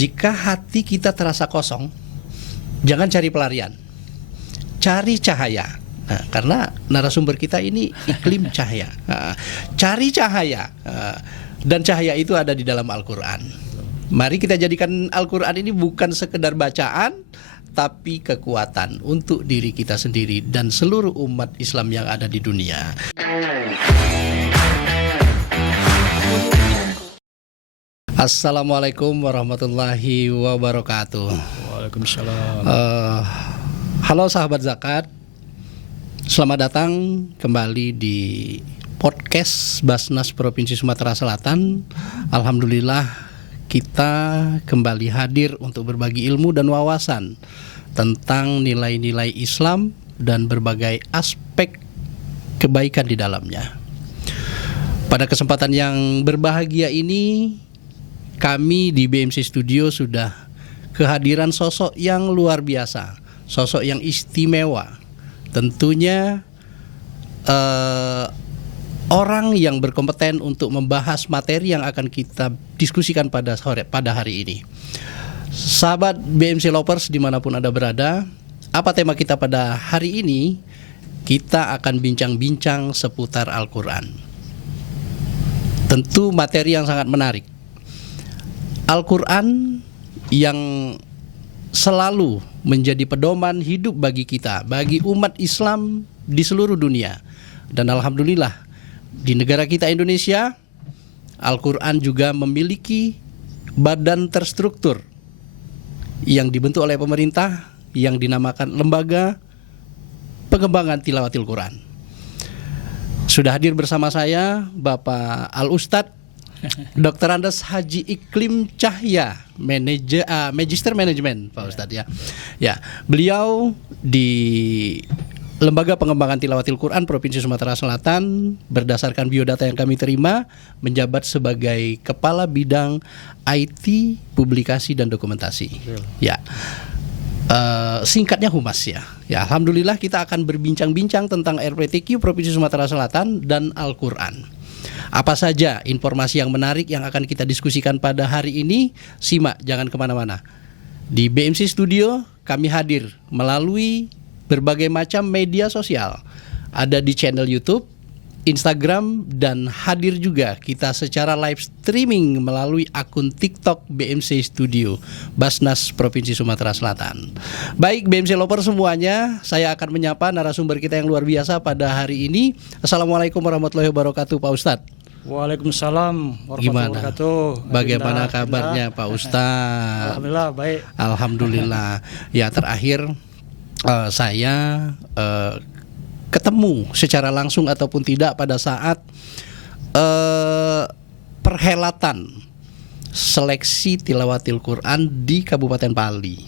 Jika hati kita terasa kosong, jangan cari pelarian, cari cahaya. Nah, karena narasumber kita ini iklim cahaya. Cari cahaya, dan cahaya itu ada di dalam Al-Quran. Mari kita jadikan Al-Quran ini bukan sekedar bacaan, tapi kekuatan untuk diri kita sendiri dan seluruh umat Islam yang ada di dunia. Assalamualaikum warahmatullahi wabarakatuh. Waalaikumsalam. Halo sahabat zakat, selamat datang kembali di podcast Basnas Provinsi Sumatera Selatan. Alhamdulillah kita kembali hadir untuk berbagi ilmu dan wawasan tentang nilai-nilai Islam dan berbagai aspek kebaikan di dalamnya. Pada kesempatan yang berbahagia ini, kami di BMC Studio sudah kehadiran sosok yang luar biasa, sosok yang istimewa. Tentunya orang yang berkompeten untuk membahas materi yang akan kita diskusikan pada hari ini. Sahabat BMC Lovers dimanapun Anda berada, apa tema kita pada hari ini? Kita akan bincang-bincang seputar Al-Quran. Tentu materi yang sangat menarik. Al-Quran yang selalu menjadi pedoman hidup bagi kita, bagi umat Islam di seluruh dunia. Dan alhamdulillah di negara kita Indonesia, Al-Quran juga memiliki badan terstruktur yang dibentuk oleh pemerintah yang dinamakan Lembaga Pengembangan Tilawatil Quran. Sudah hadir bersama saya Bapak Al-Ustadz Dr. Andes Haji Iklim Cahya, Magister Manajemen, Pak Ustadz ya. Ya, beliau di Lembaga Pengembangan Tilawatil Quran Provinsi Sumatera Selatan, berdasarkan biodata yang kami terima, menjabat sebagai Kepala Bidang IT, Publikasi dan Dokumentasi. Ya, singkatnya Humas ya. Ya, alhamdulillah kita akan berbincang-bincang tentang RPTQ Provinsi Sumatera Selatan dan Al-Quran. Apa saja informasi yang menarik yang akan kita diskusikan pada hari ini? Simak, jangan kemana-mana. Di BMC Studio kami hadir melalui berbagai macam media sosial. Ada di channel YouTube, Instagram, dan hadir juga kita secara live streaming melalui akun TikTok BMC Studio Basnas Provinsi Sumatera Selatan. Baik BMC Lover semuanya, saya akan menyapa narasumber kita yang luar biasa pada hari ini. Assalamualaikum warahmatullahi wabarakatuh Pak Ustadz. Waalaikumsalam warahmatullahi wabarakatuh. Bagaimana kabarnya Pak Ustadz? Alhamdulillah baik. Alhamdulillah. Ya, terakhir saya ketemu secara langsung ataupun tidak pada saat perhelatan seleksi tilawatil Quran di Kabupaten Pali.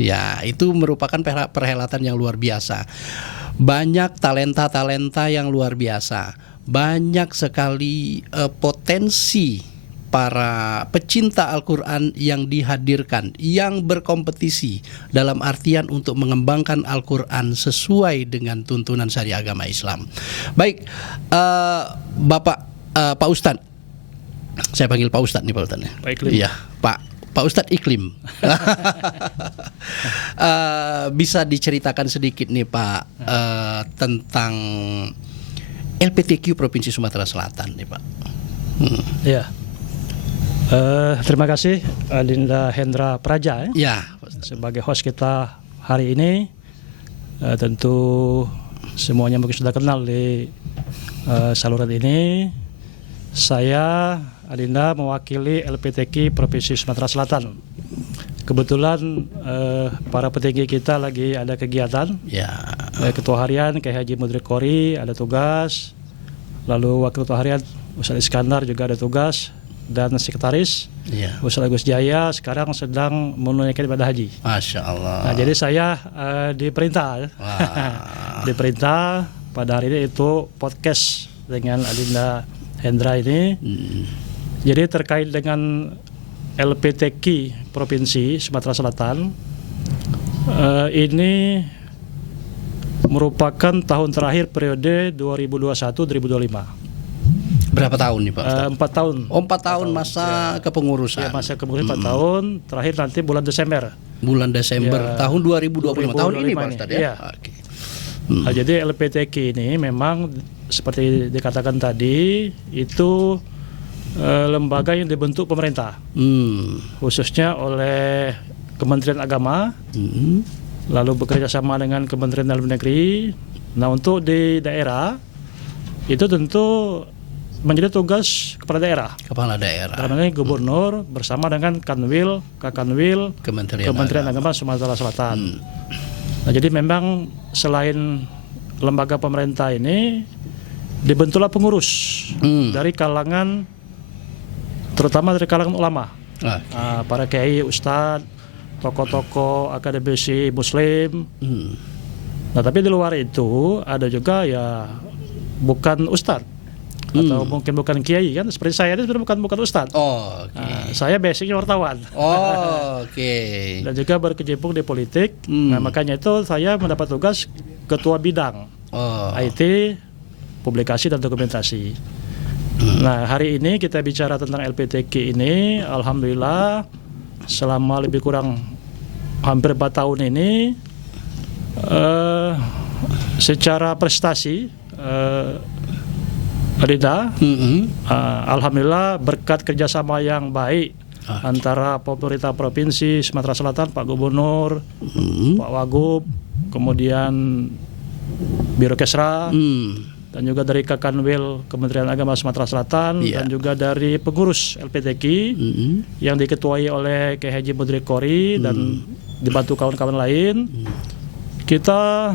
Ya, itu merupakan perhelatan yang luar biasa. Banyak talenta-talenta yang luar biasa. Banyak sekali potensi para pecinta Al-Quran yang dihadirkan, yang berkompetisi dalam artian untuk mengembangkan Al-Quran sesuai dengan tuntunan syariah agama Islam. Baik, Pak Ustadz, saya panggil Pak Ustadz nih Pak Ustadz. Pak Iklim. Iya, Pak Ustadz Iklim. Bisa diceritakan sedikit nih Pak tentang LPTQ Provinsi Sumatera Selatan nih Pak. Ya. Terima kasih Adinda Hendra Praja ya, sebagai host kita hari ini. Tentu semuanya mungkin sudah kenal di saluran ini. Saya Adinda mewakili LPTQ Provinsi Sumatera Selatan. Kebetulan para petinggi kita lagi ada kegiatan. Ya. Ketua harian Kiai Haji Mudrik Kori ada tugas. Lalu wakil ketua harian Ustaz Iskandar juga ada tugas. Dan sekretaris Ustaz Agus Jaya sekarang sedang menunaikan ibadah haji. Masya Allah. Nah, jadi saya diperintah diperintah pada hari ini itu podcast dengan Adinda Hendra ini. Jadi terkait dengan LPTQ Provinsi Sumatera Selatan, ini merupakan tahun terakhir periode 2021-2025. Berapa tahun nih Pak Ustadz? 4 tahun. Oh, 4 tahun masa kepengurusan. Ya, masa kepengurusan 4 tahun, terakhir nanti bulan Desember. Bulan Desember tahun 2025. Tahun ini Pak Ustadz ya. Iya. Oke. Nah, jadi LPTK ini memang seperti dikatakan tadi itu lembaga yang dibentuk pemerintah, khususnya oleh Kementerian Agama, lalu bekerja sama dengan Kementerian Dalam Negeri. Nah, untuk di daerah itu tentu menjadi tugas kepala daerah. Kepala daerah. Dalam ini gubernur bersama dengan Kanwil, Kakanwil, Kementerian Agama Sumatera Selatan. Nah, jadi memang selain lembaga pemerintah ini dibentuklah pengurus dari kalangan, terutama dari kalangan ulama, para kiai, ustadz, tokoh-tokoh akademisi Muslim. Nah, tapi di luar itu ada juga ya bukan ustadz atau mungkin bukan kiai kan, seperti saya ini sebenarnya bukan ustadz. Oh, okay. Saya basicnya wartawan. Oh, oke. Dan juga berkecimpung di politik. Nah, makanya itu saya mendapat tugas ketua bidang IT, publikasi dan dokumentasi. Nah, hari ini kita bicara tentang LPTK ini, alhamdulillah selama lebih kurang hampir 4 tahun ini secara prestasi Rida, alhamdulillah berkat kerjasama yang baik antara pemerintah provinsi Sumatera Selatan, Pak Gubernur, Pak Wagub, kemudian Biro Kesra, dan juga dari Kakanwil Kementerian Agama Sumatera Selatan, dan juga dari pengurus LPTK yang diketuai oleh Kiai Haji Mudrik Qori dan dibantu kawan-kawan lain. Kita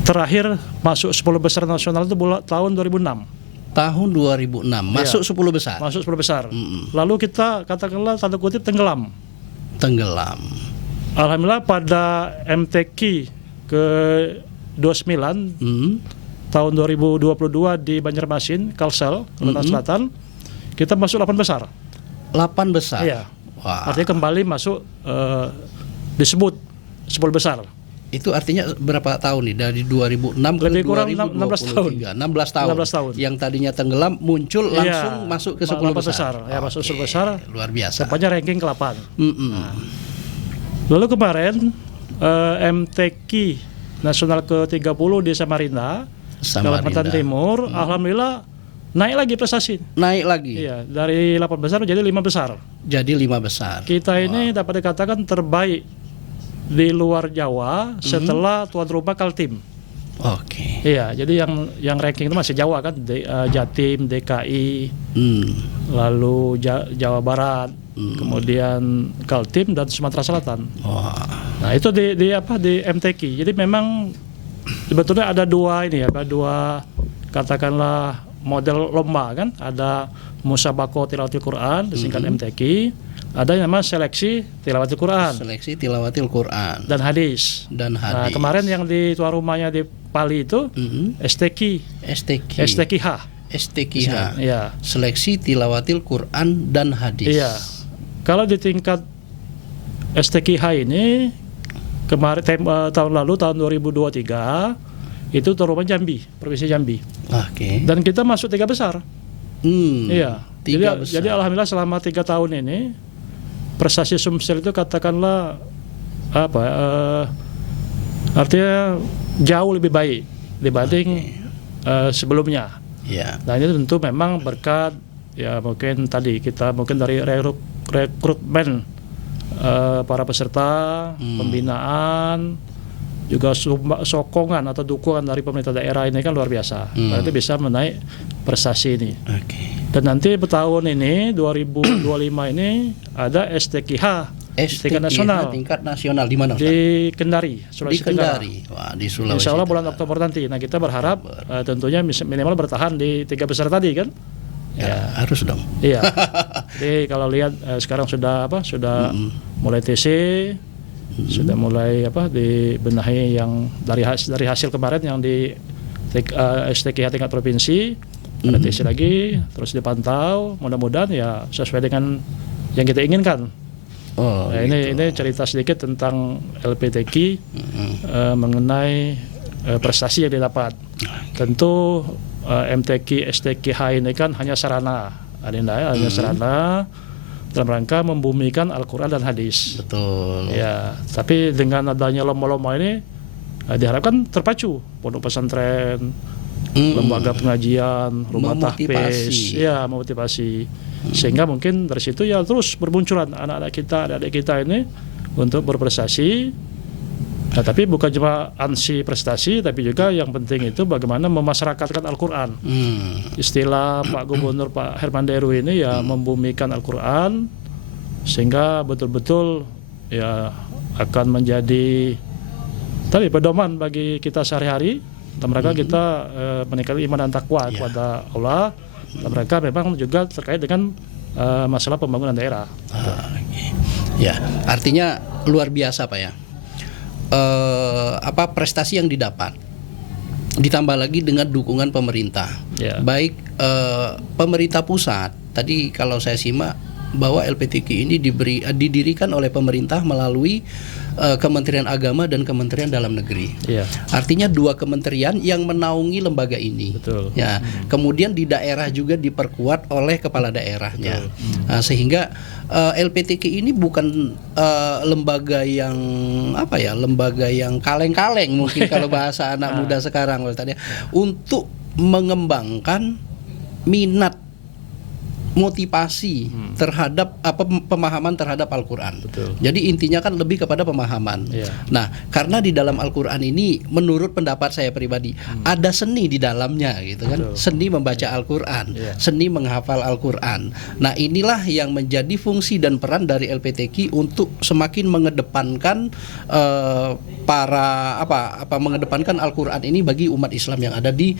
terakhir masuk 10 besar nasional itu tahun 2006. Tahun 2006 masuk 10 besar. Masuk 10 besar. Lalu kita katakanlah tanda kutip tenggelam. Alhamdulillah pada MTQ ke 29 tahun 2022 di Banjarmasin, Kalsel, Kalimantan Selatan, kita masuk 8 besar. 8 besar. Iya. Wah. Artinya kembali masuk disebut 10 besar. Itu artinya berapa tahun nih dari 2006 ke lebih kurang 2023? 16 tahun. 16 tahun. Yang tadinya tenggelam muncul langsung masuk ke 10 besar. Ya, masuk 10 besar. Luar biasa. Tepatnya ranking ke-8. Nah. Lalu kemarin MTQ Nasional ke-30 di Samarinda, Kalimantan Timur, alhamdulillah naik lagi prestasi. Naik lagi. Iya, dari 8 besar menjadi 5 besar. Jadi 5 besar. Kita ini dapat dikatakan terbaik di luar Jawa setelah tuan rumah Kaltim. Oke. Iya, jadi yang ranking itu masih Jawa kan, Jatim, DKI, lalu Jawa Barat, kemudian Kaltim dan Sumatera Selatan. Nah, itu di MTQ. Jadi memang sebetulnya ada dua katakanlah model lomba kan, ada musabaqah tilawatil Quran disingkat MTQ, ada yang namanya seleksi tilawatil Quran. Seleksi tilawatil Quran dan hadis. Nah, kemarin yang di tuan rumahnya di Pali itu STQH. Ya. Seleksi tilawatil Quran dan hadis. Iya. Kalau di tingkat STQH ini kemarin tahun lalu tahun 2023 itu tuan rumah Jambi, Provinsi Jambi. Oke. Dan kita masuk 3 besar. Iya. Jadi alhamdulillah selama 3 tahun ini prestasi Sumsel itu katakanlah artinya jauh lebih baik dibanding sebelumnya. Nah, ini tentu memang berkat ya mungkin tadi kita mungkin dari rekrutmen para peserta, pembinaan, juga sokongan atau dukungan dari pemerintah daerah ini kan luar biasa. Berarti bisa menaik prestasi ini. Dan nanti tahun ini 2025 ini ada STQH tingkat nasional di mana? Di Kendari, Sulawesi Tenggara. Wah, di Sulawesi. Insya Allah bulan Oktober nanti. Nah, kita berharap tentunya minimal bertahan di 3 besar tadi kan. Ya, harus dong. Iya. Jadi kalau lihat sekarang sudah mulai TC, sudah mulai dibenahi yang dari hasil kemarin yang di STQH tingkat provinsi, ada TC lagi, terus dipantau, mudah-mudahan ya sesuai dengan yang kita inginkan. Nah, ini cerita sedikit tentang LPTQ mengenai prestasi yang didapat. Tentu MTQ, STQH ini kan hanya sarana, hanya sarana dalam rangka membumikan Al-Quran dan hadis. Betul. Ya, tapi dengan adanya lomba-lomba ini diharapkan terpacu pondok pesantren, lembaga pengajian, rumah tahfiz, ya memotivasi, sehingga mungkin dari situ ya terus bermunculan anak-anak kita, adik-adik kita ini untuk berprestasi. Nah, tapi bukan cuma ansi prestasi, tapi juga yang penting itu bagaimana memasyarakatkan Al-Quran. Istilah Pak Gubernur Pak Herman Deru ini ya membumikan Al-Quran, sehingga betul-betul ya akan menjadi tadi pedoman bagi kita sehari-hari. Dan mereka kita meningkatkan iman dan takwa kepada Allah. Dan mereka memang juga terkait dengan masalah pembangunan daerah. Ya, artinya luar biasa Pak ya. Prestasi yang didapat, ditambah lagi dengan dukungan pemerintah, baik pemerintah pusat. Tadi kalau saya simak bahwa LPTQ ini didirikan oleh pemerintah melalui Kementerian Agama dan Kementerian Dalam Negeri. Artinya dua kementerian yang menaungi lembaga ini. Betul. Ya, kemudian di daerah juga diperkuat oleh kepala daerahnya. Nah, sehingga LPTQ ini bukan lembaga yang lembaga yang kaleng-kaleng mungkin kalau bahasa anak muda sekarang untuk mengembangkan minat, motivasi terhadap pemahaman terhadap Al-Quran. Jadi intinya kan lebih kepada pemahaman. Nah, karena di dalam Al-Quran ini menurut pendapat saya pribadi ada seni di dalamnya gitu kan. Seni membaca Al-Quran, seni menghafal Al-Quran. Nah, inilah yang menjadi fungsi dan peran dari LPTQ untuk semakin mengedepankan mengedepankan Al-Quran ini bagi umat Islam yang ada di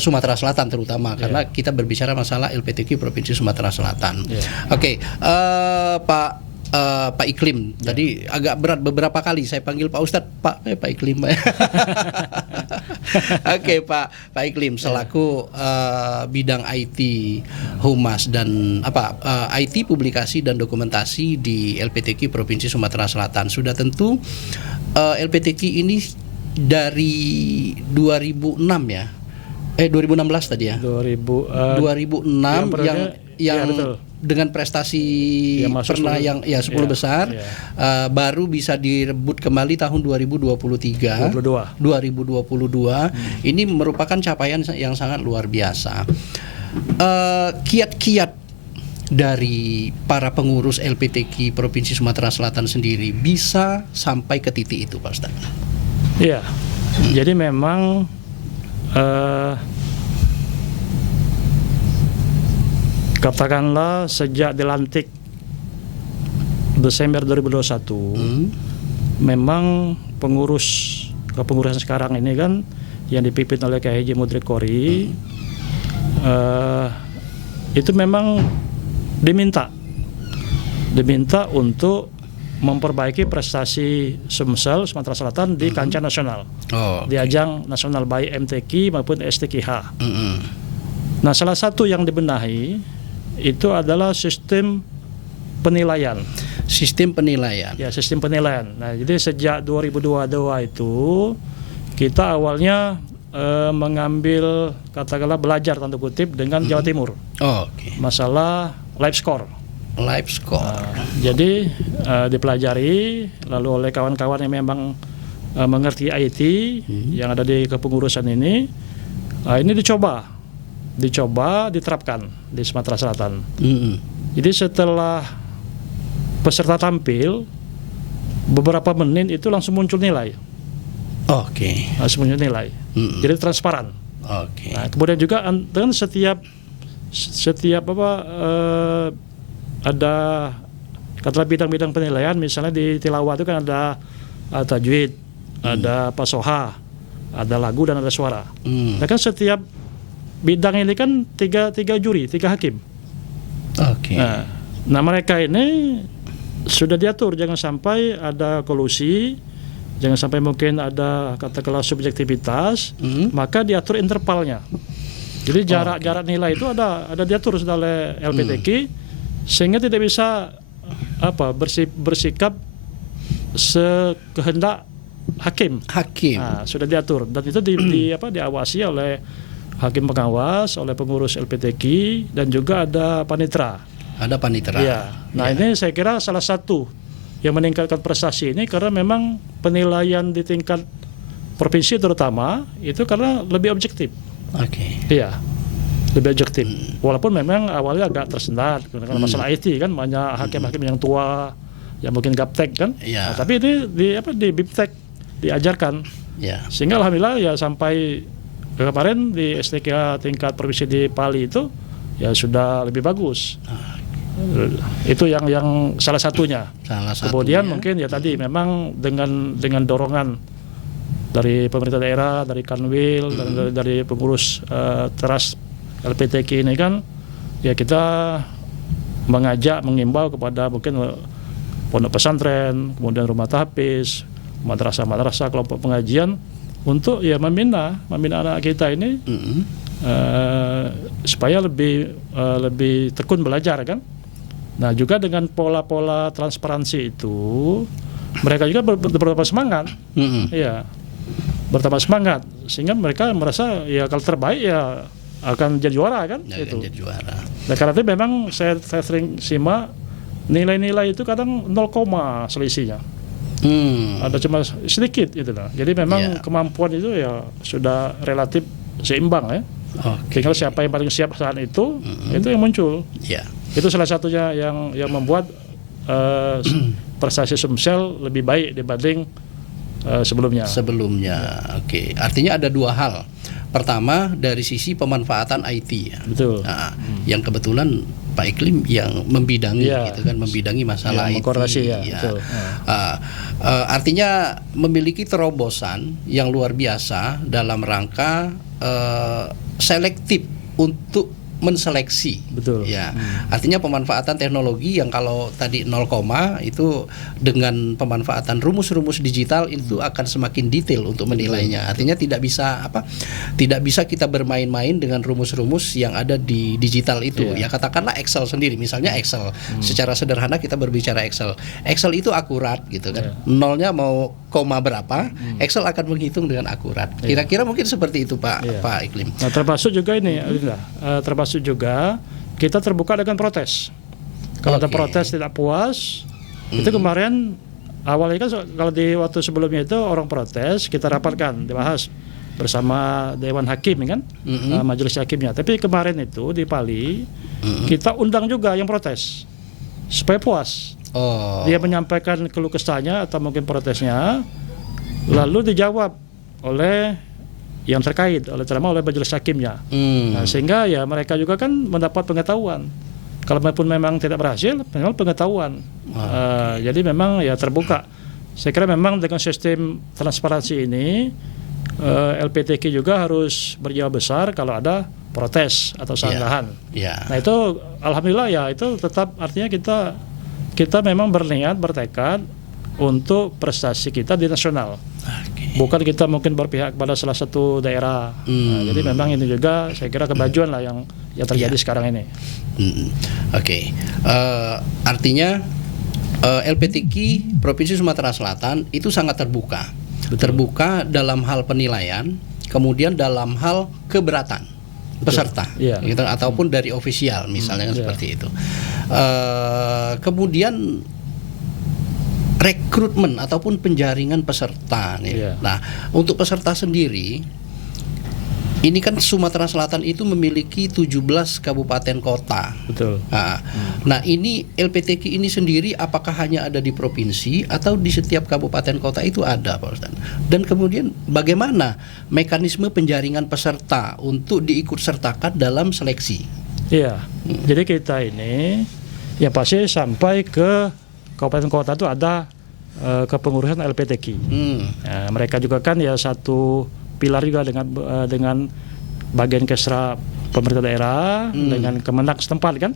Sumatera Selatan terutama, karena kita berbicara masalah LPTQ Provinsi Sumatera Selatan. Oke, Pak Iklim tadi agak berat beberapa kali saya panggil Pak Ustadz, Pak Iklim. Oke, Pak Iklim selaku bidang IT Humas dan IT publikasi dan dokumentasi di LPTQ Provinsi Sumatera Selatan. Sudah tentu LPTQ ini dari 2006 ya. 2016 tadi ya. 2006 yang dengan prestasi yang pernah 10 besar, baru bisa direbut kembali tahun 2022. Ini merupakan capaian yang sangat luar biasa. Kiat-kiat dari para pengurus LPTQ Provinsi Sumatera Selatan sendiri bisa sampai ke titik itu, Pak Ustaz? Iya. Jadi memang katakanlah sejak dilantik Desember 2021, memang kepengurusan sekarang ini kan yang dipimpin oleh Kiai Haji Mudrik Qori, itu memang diminta untuk memperbaiki prestasi Sumsel Sumatera Selatan di kancah nasional, di ajang nasional baik MTQ maupun STQH. Nah, salah satu yang dibenahi itu adalah sistem penilaian. Ya, sistem penilaian. Nah, jadi sejak 2022 itu kita awalnya mengambil katakanlah belajar tanda kutip dengan Jawa Timur. Masalah live score. Jadi dipelajari lalu oleh kawan-kawan yang memang mengerti IT yang ada di kepengurusan ini dicoba diterapkan di Sumatera Selatan. Jadi setelah peserta tampil beberapa menit itu langsung muncul nilai. Langsung muncul nilai. Jadi transparan. Nah, kemudian juga dengan setiap ada katakanlah bidang-bidang penilaian, misalnya di tilawah itu kan ada tajwid, ada pasoha, ada lagu dan ada suara. Nah, kan setiap bidang ini kan tiga juri, 3 hakim. Nah, mereka ini sudah diatur jangan sampai ada kolusi, jangan sampai mungkin ada katakanlah subjektivitas, maka diatur intervalnya. Jadi jarak nilai itu ada diatur sudah oleh LPTQ. Sehingga tidak bisa bersikap sekehendak hakim. Nah, sudah diatur dan itu diawasi oleh hakim pengawas, oleh pengurus LPTQ, dan juga ada panitera. Ada panitera. Ya. Nah, ini saya kira salah satu yang meningkatkan prestasi ini karena memang penilaian di tingkat provinsi terutama itu karena lebih objektif. Oke. Iya. Lebih objektif. Walaupun memang awalnya agak tersendat karena masalah IT kan, banyak hakim-hakim yang tua yang mungkin gaptek kan. Iya. Nah, tapi ini di BIMTEK diajarkan. Ya. Sehingga alhamdulillah ya sampai kemarin di STK tingkat provinsi di Pali itu ya sudah lebih bagus. Itu yang salah satunya. Kemudian mungkin ya tadi memang dengan dorongan dari pemerintah daerah, dari Kanwil, dan dari pengurus teras LPTQ ini kan, ya kita mengimbau kepada mungkin pondok pesantren, kemudian rumah tahfiz, madrasah-madrasah, kelompok pengajian untuk ya membina anak kita ini supaya lebih tekun belajar kan. Nah, juga dengan pola-pola transparansi itu mereka juga bertambah semangat. Ya, bertambah semangat sehingga mereka merasa ya kalau terbaik ya akan jadi juara kan. Ya, itu. akan jadi juara. Nah, karena itu memang saya sering simak nilai-nilai itu kadang 0, selisihnya. Ada cuma sedikit gitu lah. Jadi memang kemampuan itu ya sudah relatif seimbang ya. Tinggal siapa yang paling siap saat itu yang muncul. Ya. Itu salah satunya yang membuat prestasi Sumsel lebih baik dibanding sebelumnya. Oke. Artinya ada dua hal. Pertama dari sisi pemanfaatan IT ya. Betul. Nah, yang kebetulan Pak Iklim yang membidangi gitu kan, membidangi masalah IT. Betul. Artinya memiliki terobosan yang luar biasa dalam rangka selektif untuk menseleksi. Betul. Ya. Artinya pemanfaatan teknologi yang kalau tadi 0, itu dengan pemanfaatan rumus-rumus digital itu akan semakin detail untuk menilainya. Artinya tidak bisa kita bermain-main dengan rumus-rumus yang ada di digital itu. Ya katakanlah Excel sendiri, misalnya Excel. Secara sederhana kita berbicara Excel. Excel itu akurat gitu kan. Nolnya mau koma berapa, Excel akan menghitung dengan akurat. Kira-kira mungkin seperti itu Pak Iklim. Nah, termasuk juga ini termasuk juga kita terbuka dengan protes. Kalau ada protes tidak puas, itu kemarin awalnya kan kalau di waktu sebelumnya itu orang protes kita rapatkan, dibahas bersama Dewan Hakim kan, majelis hakimnya. Tapi kemarin itu di Pali kita undang juga yang protes supaya puas. Dia menyampaikan keluh kesahnya atau mungkin protesnya, lalu dijawab oleh yang terkait terutama oleh majelis hakimnya. Nah, sehingga ya mereka juga kan mendapat pengetahuan. Kalaupun memang tidak berhasil, memang pengetahuan. Jadi memang ya terbuka. Saya kira memang dengan sistem transparansi ini LPTQ juga harus berjiwa besar kalau ada protes atau sanggahan. Nah, itu alhamdulillah ya itu tetap artinya kita memang berniat bertekad untuk prestasi kita di nasional. Bukan kita mungkin berpihak pada salah satu daerah. Nah, jadi memang ini juga saya kira kemajuan lah yang terjadi sekarang ini. Artinya LPTQ Provinsi Sumatera Selatan itu sangat terbuka. Terbuka dalam hal penilaian, kemudian dalam hal keberatan peserta, gitu, ataupun dari ofisial misalnya seperti itu. Kemudian rekrutmen ataupun penjaringan peserta nih. Nah, untuk peserta sendiri ini kan Sumatera Selatan itu memiliki 17 kabupaten kota. Betul. Nah, ini LPTQ ini sendiri apakah hanya ada di provinsi atau di setiap kabupaten kota itu ada, Pak Ustaz? Dan kemudian bagaimana mekanisme penjaringan peserta untuk diikutsertakan dalam seleksi? Jadi kita ini ya pasti sampai ke kabupaten kota itu ada kepengurusan LPTQ. Mereka juga kan ya satu pilar juga dengan bagian kesra pemerintah daerah dengan Kemenak setempat kan.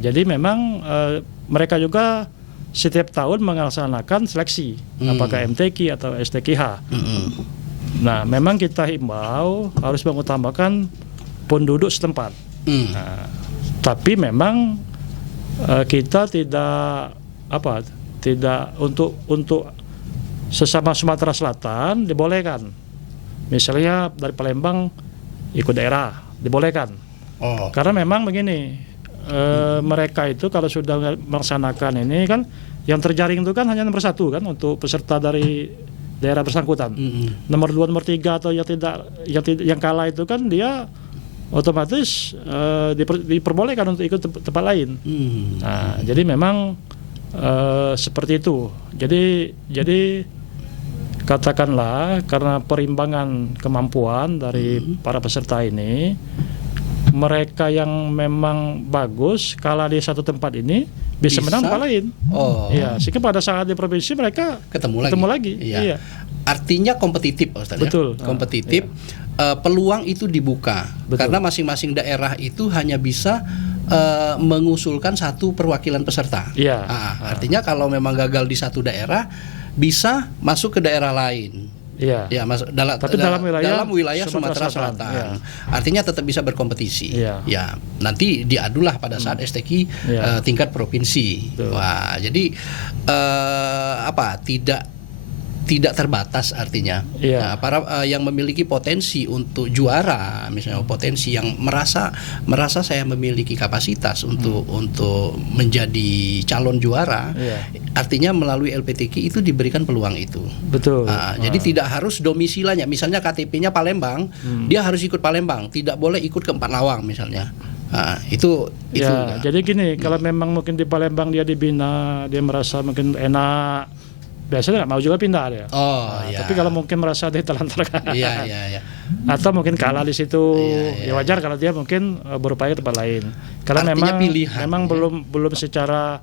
Jadi memang mereka juga setiap tahun melaksanakan seleksi apakah MTQ atau STQH. Nah, memang kita himbau harus mengutamakan penduduk setempat. Tapi memang kita tidak untuk sesama Sumatera Selatan dibolehkan. Misalnya dari Palembang ikut daerah dibolehkan. Karena memang begini, mereka itu kalau sudah melaksanakan ini kan yang terjaring itu kan hanya nomor 1 kan untuk peserta dari daerah bersangkutan. Nomor 2, nomor 3 atau yang kalah itu kan dia otomatis diperbolehkan untuk ikut tempat lain. Nah, jadi memang seperti itu. Jadi katakanlah karena perimbangan kemampuan dari para peserta ini, mereka yang memang bagus kalah di satu tempat ini bisa menang tempat lain. Iya, sehingga pada saat di provinsi mereka ketemu lagi. Iya. Artinya kompetitif, Ustaz. Betul. Ya? Kompetitif. Peluang itu dibuka. Betul. Karena masing-masing daerah itu hanya bisa mengusulkan satu perwakilan peserta. Iya. Artinya kalau memang gagal di satu daerah bisa masuk ke daerah lain. Iya. Ya, tapi dalam wilayah Sumatera Selatan. Ya. Artinya tetap bisa berkompetisi. Iya. Ya, nanti diadulah pada saat STQ tingkat provinsi. Betul. Wah, jadi tidak terbatas artinya. Nah, para yang memiliki potensi untuk juara, misalnya potensi yang merasa saya memiliki kapasitas untuk menjadi calon juara, artinya melalui LPTQ itu diberikan peluang itu. Betul. Jadi tidak harus domisilanya, misalnya KTP-nya Palembang, dia harus ikut Palembang, tidak boleh ikut ke Empat Lawang misalnya. Itu. Jadi gini, kalau memang mungkin di Palembang dia dibina, dia merasa mungkin enak, biasanya nggak mau juga pindah dia. Tapi kalau mungkin merasa dia terlantarkan, atau mungkin kalah di situ, ya wajar kalau dia mungkin berupaya tempat lain. Karena artinya memang belum secara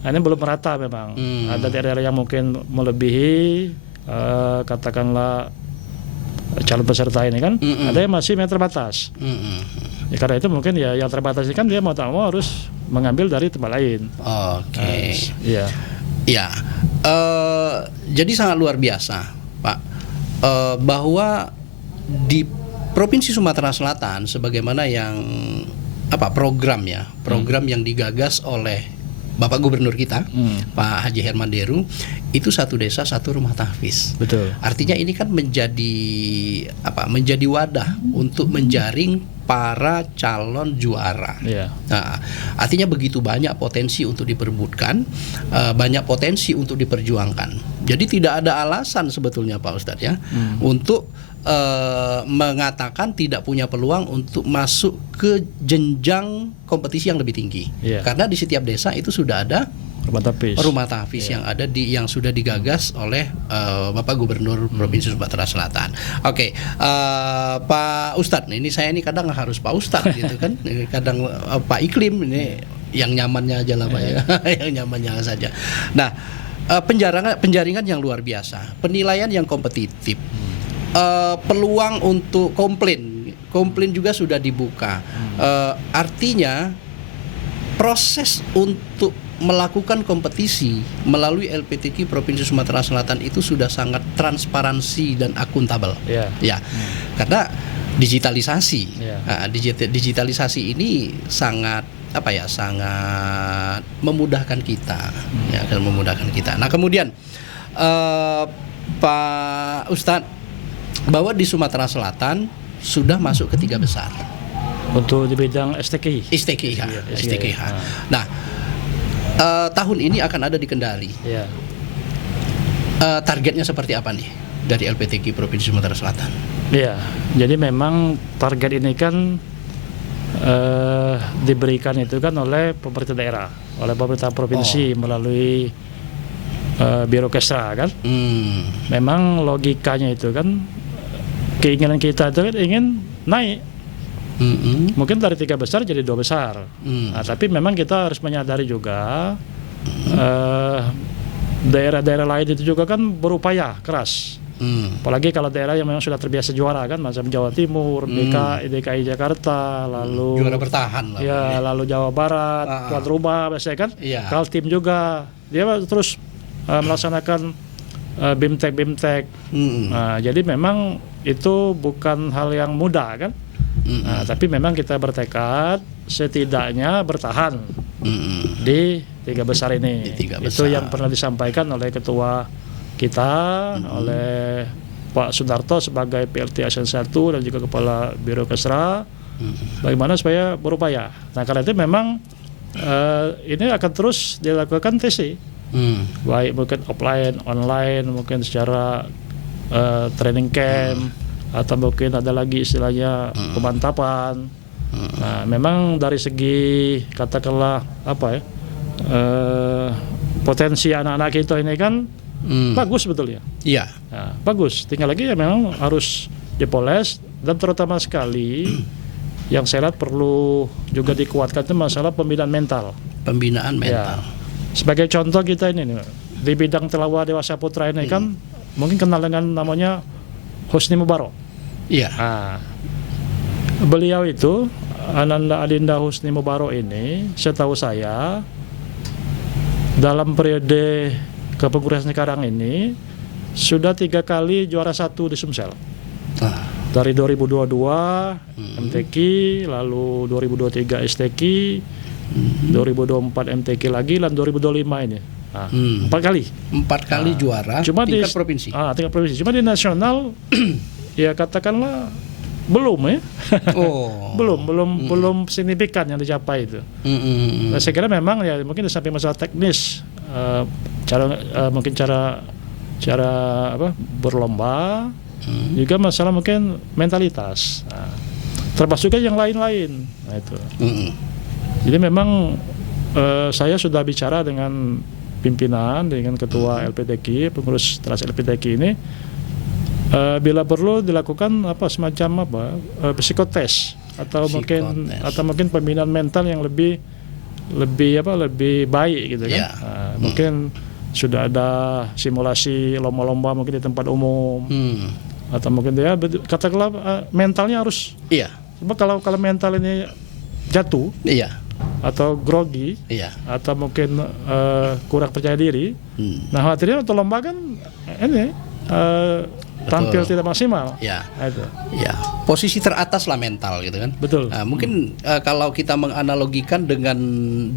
ini belum merata memang. Ada daerah yang mungkin melebihi katakanlah calon peserta ini kan, ada yang masih terbatas. Ya, karena itu mungkin ya yang terbatas ini kan dia mau tak mau harus mengambil dari tempat lain. Ya, jadi sangat luar biasa, Pak, bahwa di Provinsi Sumatera Selatan, sebagaimana yang program yang digagas oleh Bapak Gubernur kita, Pak Haji Herman Deru, itu satu desa satu rumah tahfiz. Betul. Artinya ini kan menjadi wadah untuk menjaring para calon juara. Nah, artinya begitu banyak potensi untuk diperebutkan, banyak potensi untuk diperjuangkan. Jadi tidak ada alasan sebetulnya Pak Ustadz ya untuk mengatakan tidak punya peluang untuk masuk ke jenjang kompetisi yang lebih tinggi. Karena di setiap desa itu sudah ada rumah tahfiz yang ada yang sudah digagas oleh Bapak Gubernur Provinsi Sumatera Selatan. Oke, Pak Ustadz, ini saya kadang harus Pak Ustadz gitu kan, kadang Pak Iklim ini yang nyamannya aja lah Pak ya, yang nyamannya saja. Nah, penjaringan yang luar biasa, penilaian yang kompetitif, peluang untuk komplain juga sudah dibuka. Artinya proses untuk melakukan kompetisi melalui LPTQ Provinsi Sumatera Selatan itu sudah sangat transparansi dan akuntabel. Karena digitalisasi. Digitalisasi ini sangat sangat memudahkan kita. Memudahkan kita. Nah, kemudian Pak Ustadz, bahwa di Sumatera Selatan sudah masuk ke 3 besar untuk di bidang STQH. Nah, tahun ini akan ada di Kendari. Targetnya seperti apa nih dari LPTQ Provinsi Sumatera Selatan? Jadi memang target ini kan diberikan itu kan oleh pemerintah daerah, oleh pemerintah provinsi melalui Biro Kesra kan. Memang logikanya itu kan keinginan kita itu kan ingin naik. Mungkin dari 3 besar jadi 2 besar. Nah, tapi memang kita harus menyadari juga daerah-daerah lain itu juga kan berupaya keras. Apalagi kalau daerah yang memang sudah terbiasa juara kan, macam Jawa Timur, DKI Jakarta, lalu juara bertahan lah. Lalu Jawa Barat, tuan rumah biasanya kan. Kaltim juga dia terus melaksanakan BIMTEK. Nah, jadi memang itu bukan hal yang mudah kan. Nah, tapi memang kita bertekad setidaknya bertahan di 3 besar ini. Itu yang pernah disampaikan oleh ketua kita, oleh Pak Sunarto sebagai PLT ASN 1 dan juga Kepala Biro Kesra, bagaimana supaya berupaya. Nah karena itu memang ini akan terus dilakukan TC, baik mungkin offline, online, mungkin secara training camp, atau mungkin ada lagi istilahnya pemantapan. Nah memang dari segi katakanlah apa ya, potensi anak-anak kita ini kan bagus sebetulnya. Iya. Nah, bagus. Tinggal lagi ya memang harus dipoles, dan terutama sekali yang saya lihat perlu juga dikuatkan itu masalah pembinaan mental. Pembinaan mental. Ya. Sebagai contoh kita ini nih, di bidang tilawah dewasa putra ini kan mungkin kenal dengan namanya Husni Mubarok. Iya. Nah, beliau itu Ananda Adinda Husni Mubarok ini, setahu saya dalam periode kepengurusan sekarang ini sudah 3 kali juara 1 di Sumsel. Dari 2022 MTQ, lalu 2023 STQ, 2024 MTQ lagi, dan 2025 ini. Nah, 4 kali. 4 kali juara cuma tingkat provinsi. Tingkat provinsi. Cuma di nasional ya katakanlah belum ya. belum signifikan yang dicapai itu. Nah, saya kira memang ya mungkin di samping masalah teknis, mungkin cara apa berlomba, juga masalah mungkin mentalitas. Nah, termasuk juga yang lain-lain. Nah, itu. Jadi memang saya sudah bicara dengan pimpinan, dengan ketua LPTQ, pengurus teras LPTQ ini, bila perlu dilakukan semacam psikotes atau mungkin pembinaan mental yang lebih baik gitu kan. Mungkin sudah ada simulasi lomba-lomba mungkin di tempat umum, atau mungkin dia katakanlah mentalnya harus. Sebab kalau mental ini jatuh, atau grogi, atau mungkin kurang percaya diri, nah khawatirnya untuk lomba kan ini tampil tidak maksimal. Posisi teratas lah mental gitu kan. Betul. Nah, mungkin kalau kita menganalogikan dengan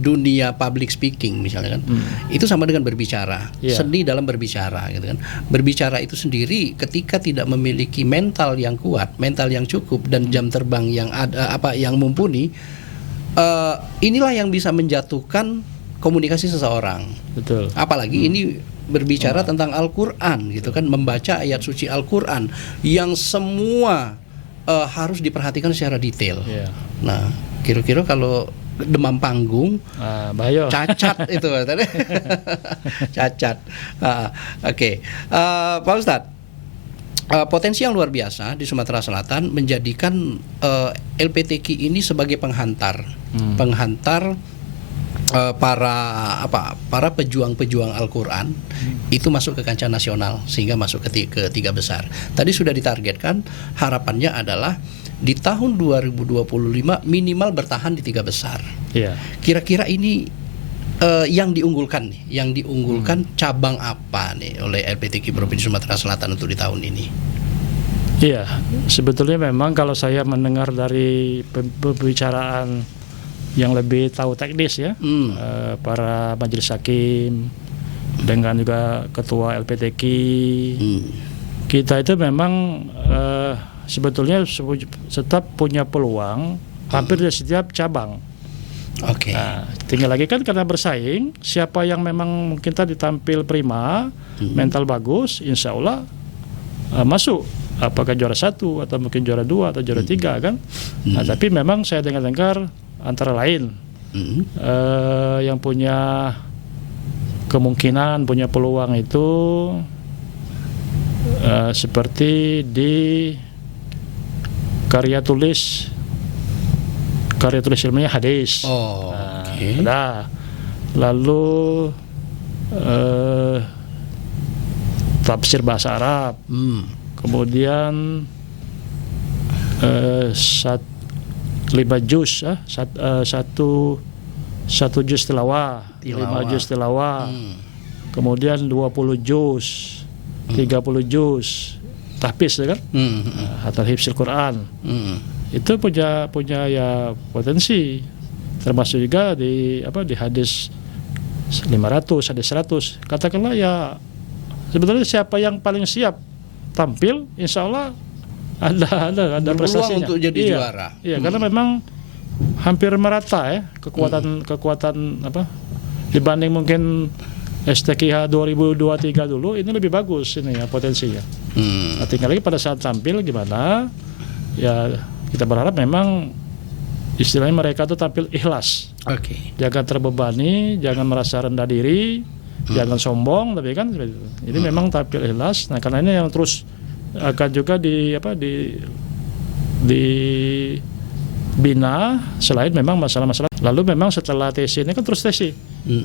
dunia public speaking misalnya kan, itu sama dengan berbicara, seni dalam berbicara gitu kan. Berbicara itu sendiri ketika tidak memiliki mental yang kuat, mental yang cukup, dan jam terbang yang yang mumpuni, inilah yang bisa menjatuhkan komunikasi seseorang. Betul. Apalagi ini berbicara tentang Al-Quran gitu kan, membaca ayat suci Al-Quran yang semua harus diperhatikan secara detail. Nah, kira-kira kalau demam panggung, cacat itu tadi. Cacat. Oke. Pak Ustadz, potensi yang luar biasa di Sumatera Selatan menjadikan LPTQ ini sebagai penghantar para pejuang-pejuang Al-Quran itu masuk ke kancah nasional, sehingga masuk ke 3 besar. Tadi sudah ditargetkan, harapannya adalah di tahun 2025 minimal bertahan di 3 besar. Kira-kira ini yang diunggulkan cabang apa nih oleh LPTQ Provinsi Sumatera Selatan untuk di tahun ini? Iya, sebetulnya memang kalau saya mendengar dari pembicaraan yang lebih tahu teknis ya, para majelis hakim dengan juga ketua LPTQ, kita itu memang sebetulnya tetap punya peluang hampir di setiap cabang. Nah, tinggal lagi kan karena bersaing, siapa yang memang mungkin tadi tampil prima, mental bagus, insya Allah masuk. Apakah juara 1 atau mungkin juara 2 atau juara 3 kan? Nah, tapi memang saya dengar antara lain yang punya kemungkinan, punya peluang itu seperti di karya tulis ilmiah hadis. Lalu tafsir bahasa Arab, kemudian 5 juz, satu juz tilawah, 5 juz tilawah, kemudian 20 juz, 30 juz tahfiz kan, atau hifzil Quran. Itu punya ya potensi, termasuk juga di hadis 500, hadis 100. Katakanlah ya sebetulnya siapa yang paling siap tampil, insya Allah ada Berpeluang prestasinya untuk jadi juara. Iya, karena memang hampir merata ya kekuatan apa dibanding mungkin STQH 2023 dulu, ini lebih bagus ini ya potensinya. Nah, tinggal lagi pada saat tampil gimana ya, kita berharap memang istilahnya mereka tuh tampil ikhlas. Jangan terbebani, jangan merasa rendah diri, jangan sombong, tapi kan jadi memang tampil ikhlas. Nah, karena ini yang terus akan juga dibina selain memang masalah-masalah. Lalu memang setelah TC ini kan terus TC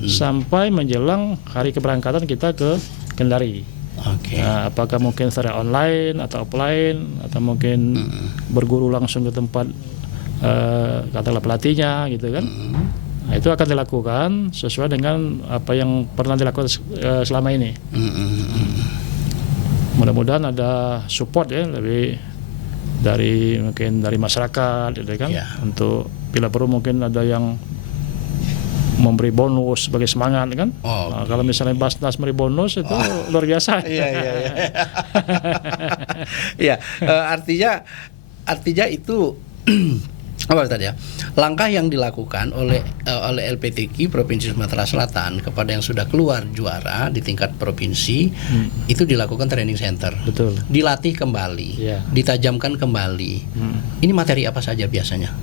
sampai menjelang hari keberangkatan kita ke Kendari. Nah, apakah mungkin secara online atau offline atau mungkin berguru langsung ke tempat katakanlah pelatihnya gitu kan. Nah, itu akan dilakukan sesuai dengan apa yang pernah dilakukan selama ini. Mudah-mudahan ada support ya lebih dari mungkin dari masyarakat gitu kan, untuk bila perlu mungkin ada yang memberi bonus sebagai semangat kan. Nah, kalau misalnya Basnas memberi bonus itu luar biasa. Iya, artinya itu apa tadi ya, langkah yang dilakukan oleh LPTQ Provinsi Sumatera Selatan kepada yang sudah keluar juara di tingkat provinsi itu dilakukan training center. Betul. Dilatih kembali, ditajamkan kembali. Ini materi apa saja biasanya?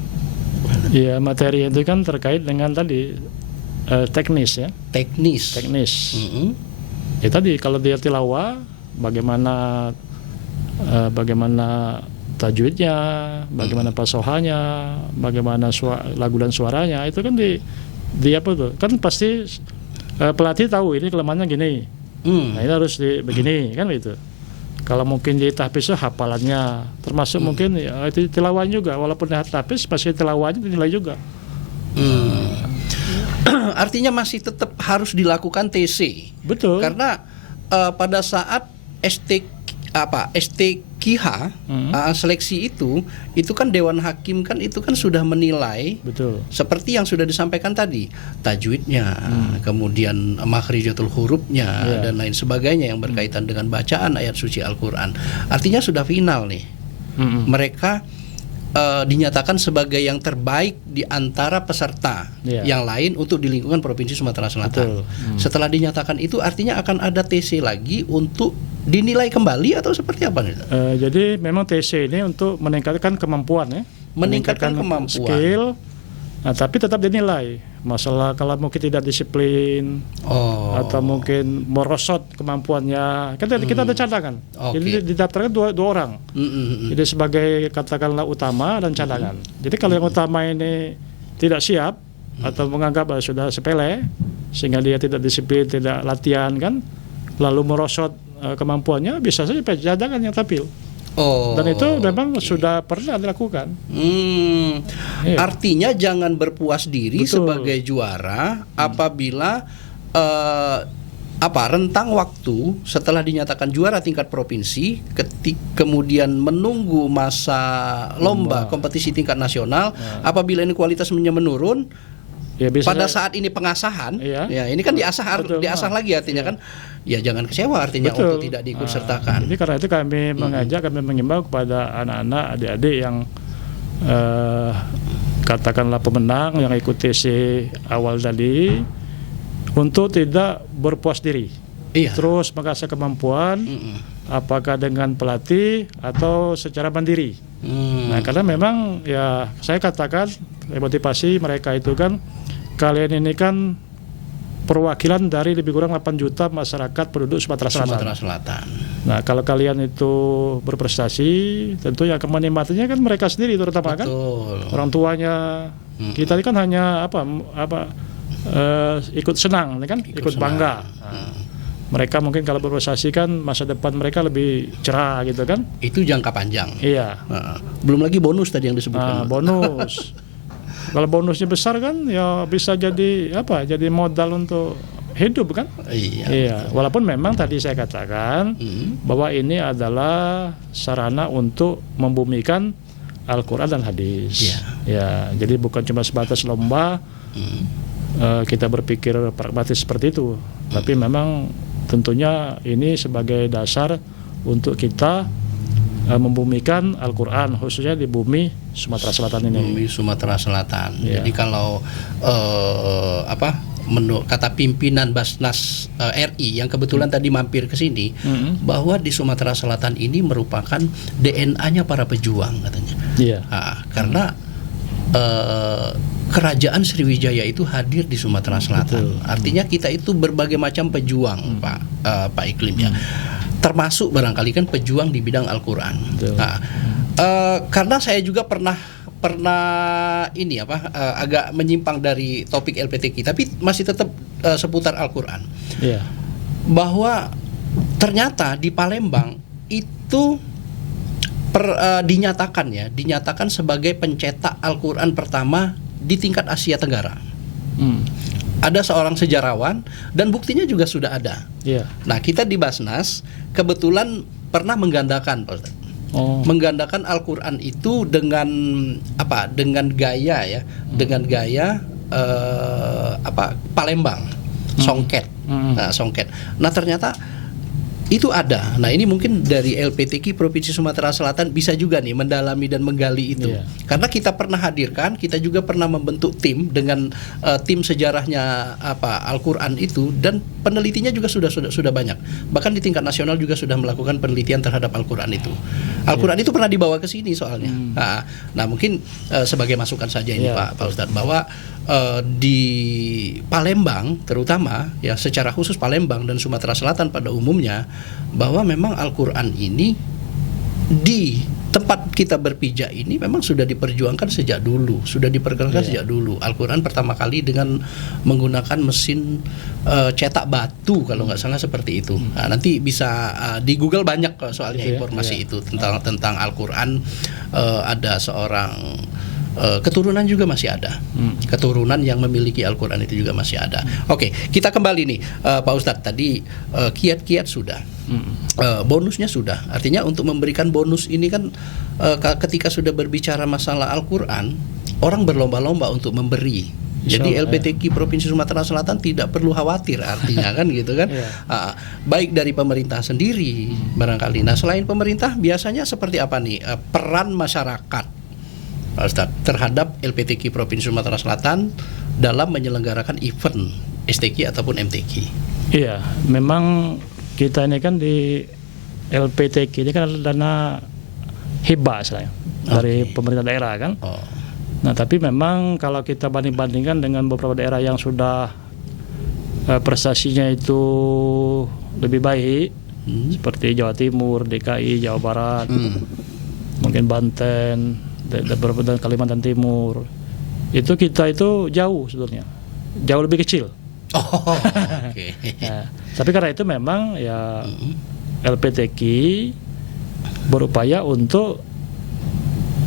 Iya, materi itu kan terkait dengan tadi teknis ya. Teknis. Ya tadi kalau dia tilawah bagaimana tajwidnya, bagaimana pasohanya, bagaimana lagu dan suaranya, itu kan di apa tuh? Kan pasti pelatih tahu ini kelemahannya gini. Nah, ini harus begini kan gitu. Kalau mungkin di tahfiz hafalannya, termasuk mungkin ya, itu tilawah juga, walaupun di tahfiz pasti tilawahnya dinilai juga. Artinya masih tetap harus dilakukan TC. Betul. Karena pada saat STQH seleksi itu kan Dewan Hakim kan itu kan sudah menilai. Betul. Seperti yang sudah disampaikan tadi, tajwidnya, kemudian makhrijatul hurufnya dan lain sebagainya yang berkaitan dengan bacaan ayat suci Al-Qur'an. Artinya sudah final nih. Mereka dinyatakan sebagai yang terbaik di antara peserta yang lain untuk di lingkungan Provinsi Sumatera Selatan. Setelah dinyatakan itu artinya akan ada TC lagi untuk dinilai kembali atau seperti apa nih? Jadi memang TC ini untuk meningkatkan kemampuan ya. Meningkatkan kemampuan. Skill. Nah, tapi tetap dinilai. Masalah kalau mungkin tidak disiplin atau mungkin merosot kemampuannya, kita ada cadangan. Jadi didaftarkan dua orang. Jadi sebagai katakanlah utama dan cadangan. Jadi kalau yang utama ini tidak siap atau menganggap sudah sepele sehingga dia tidak disiplin, tidak latihan kan, lalu merosot kemampuannya, bisa saja cadangan yang tampil. Dan itu memang sudah pernah dilakukan. Artinya jangan berpuas diri sebagai juara apabila rentang waktu setelah dinyatakan juara tingkat provinsi, kemudian menunggu masa lomba kompetisi tingkat nasional, apabila ini kualitasnya menurun. Pada saat ini pengasahan, ya ini kan diasah lagi artinya kan, ya jangan kecewa artinya untuk tidak diikut sertakan. Jadi karena itu kami mengajak, kami mengimbau kepada anak-anak, adik-adik yang katakanlah pemenang yang ikut TC awal tadi untuk tidak berpuas diri, terus mengasah kemampuan, apakah dengan pelatih atau secara mandiri. Nah, karena memang ya saya katakan motivasi mereka itu kan, kalian ini kan perwakilan dari lebih kurang 8 juta masyarakat penduduk Sumatera Selatan. Nah, kalau kalian itu berprestasi, tentu yang akan menikmatinya kan mereka sendiri terutama kan, orang tuanya. Kita ini kan hanya ikut senang, kan, ikut bangga. Nah, mereka mungkin kalau berprestasi kan masa depan mereka lebih cerah gitu kan. Itu jangka panjang. Iya. Belum lagi bonus tadi yang disebutkan. Bonus. Kalau bonusnya besar kan ya bisa jadi jadi modal untuk hidup kan. Iya. Walaupun memang tadi saya katakan bahwa ini adalah sarana untuk membumikan Al-Quran dan hadis. Ya, jadi bukan cuma sebatas lomba. Kita berpikir pragmatis seperti itu, tapi memang tentunya ini sebagai dasar untuk kita membumikan Al-Quran khususnya di bumi Sumatera Selatan ini. Bumi Sumatera Selatan. Ya. Jadi kalau menurut kata pimpinan Basnas RI yang kebetulan tadi mampir ke sini, bahwa di Sumatera Selatan ini merupakan DNA-nya para pejuang katanya. Iya. Karena kerajaan Sriwijaya itu hadir di Sumatera Selatan. Betul. Artinya kita itu berbagai macam pejuang, Pak Iklim ya. Termasuk barangkali kan pejuang di bidang Al-Quran. Karena saya juga pernah ini agak menyimpang dari topik LPTQ, tapi masih tetap seputar Al-Quran. Yeah. Bahwa ternyata di Palembang itu dinyatakan sebagai pencetak Al-Quran pertama di tingkat Asia Tenggara. Ada seorang sejarawan dan buktinya juga sudah ada. Yeah. Nah, kita di Basnas kebetulan pernah menggandakan, Pak Ustaz. Menggandakan Al-Quran itu dengan dengan gaya ya, dengan gaya Palembang, songket. Songket. Nah, ternyata itu ada. Nah, ini mungkin dari LPTQ Provinsi Sumatera Selatan bisa juga nih mendalami dan menggali itu. Yeah. Karena kita pernah hadirkan, kita juga pernah membentuk tim dengan tim sejarahnya Al-Quran itu, dan penelitinya juga sudah banyak. Bahkan di tingkat nasional juga sudah melakukan penelitian terhadap Al-Quran itu. Al-Quran itu pernah dibawa ke sini soalnya. Nah, mungkin sebagai masukan saja ini Pak Ustadz, bahwa di Palembang terutama ya, secara khusus Palembang dan Sumatera Selatan pada umumnya, bahwa memang Al-Quran ini di tempat kita berpijak ini memang sudah diperjuangkan sejak dulu, sudah diperkenalkan sejak dulu. Al-Quran pertama kali dengan menggunakan mesin cetak batu kalau nggak salah seperti itu. Nah, nanti bisa di Google banyak soalnya informasi itu tentang Al-Quran. Ada seorang keturunan juga masih ada. Keturunan yang memiliki Al-Quran itu juga masih ada. Oke, kita kembali nih Pak Ustadz. Tadi kiat-kiat sudah, bonusnya sudah. Artinya untuk memberikan bonus ini kan ketika sudah berbicara masalah Al-Quran, orang berlomba-lomba untuk memberi. Jadi LPTQ Provinsi Sumatera Selatan tidak perlu khawatir, artinya kan gitu kan. Baik dari pemerintah sendiri barangkali. Nah, selain pemerintah biasanya seperti apa nih peran masyarakat Pak Ustadz terhadap LPTQ Provinsi Sumatera Selatan dalam menyelenggarakan event STQ ataupun MTQ? Iya, memang kita ini kan di LPTQ ini kan dana hibah dari pemerintah daerah kan. Nah, tapi memang kalau kita banding-bandingkan dengan beberapa daerah yang sudah prestasinya itu lebih baik, seperti Jawa Timur, DKI, Jawa Barat, mungkin Banten, dan Kalimantan Timur, itu kita itu jauh sebetulnya, jauh lebih kecil. Nah, tapi karena itu memang ya LPTQ berupaya untuk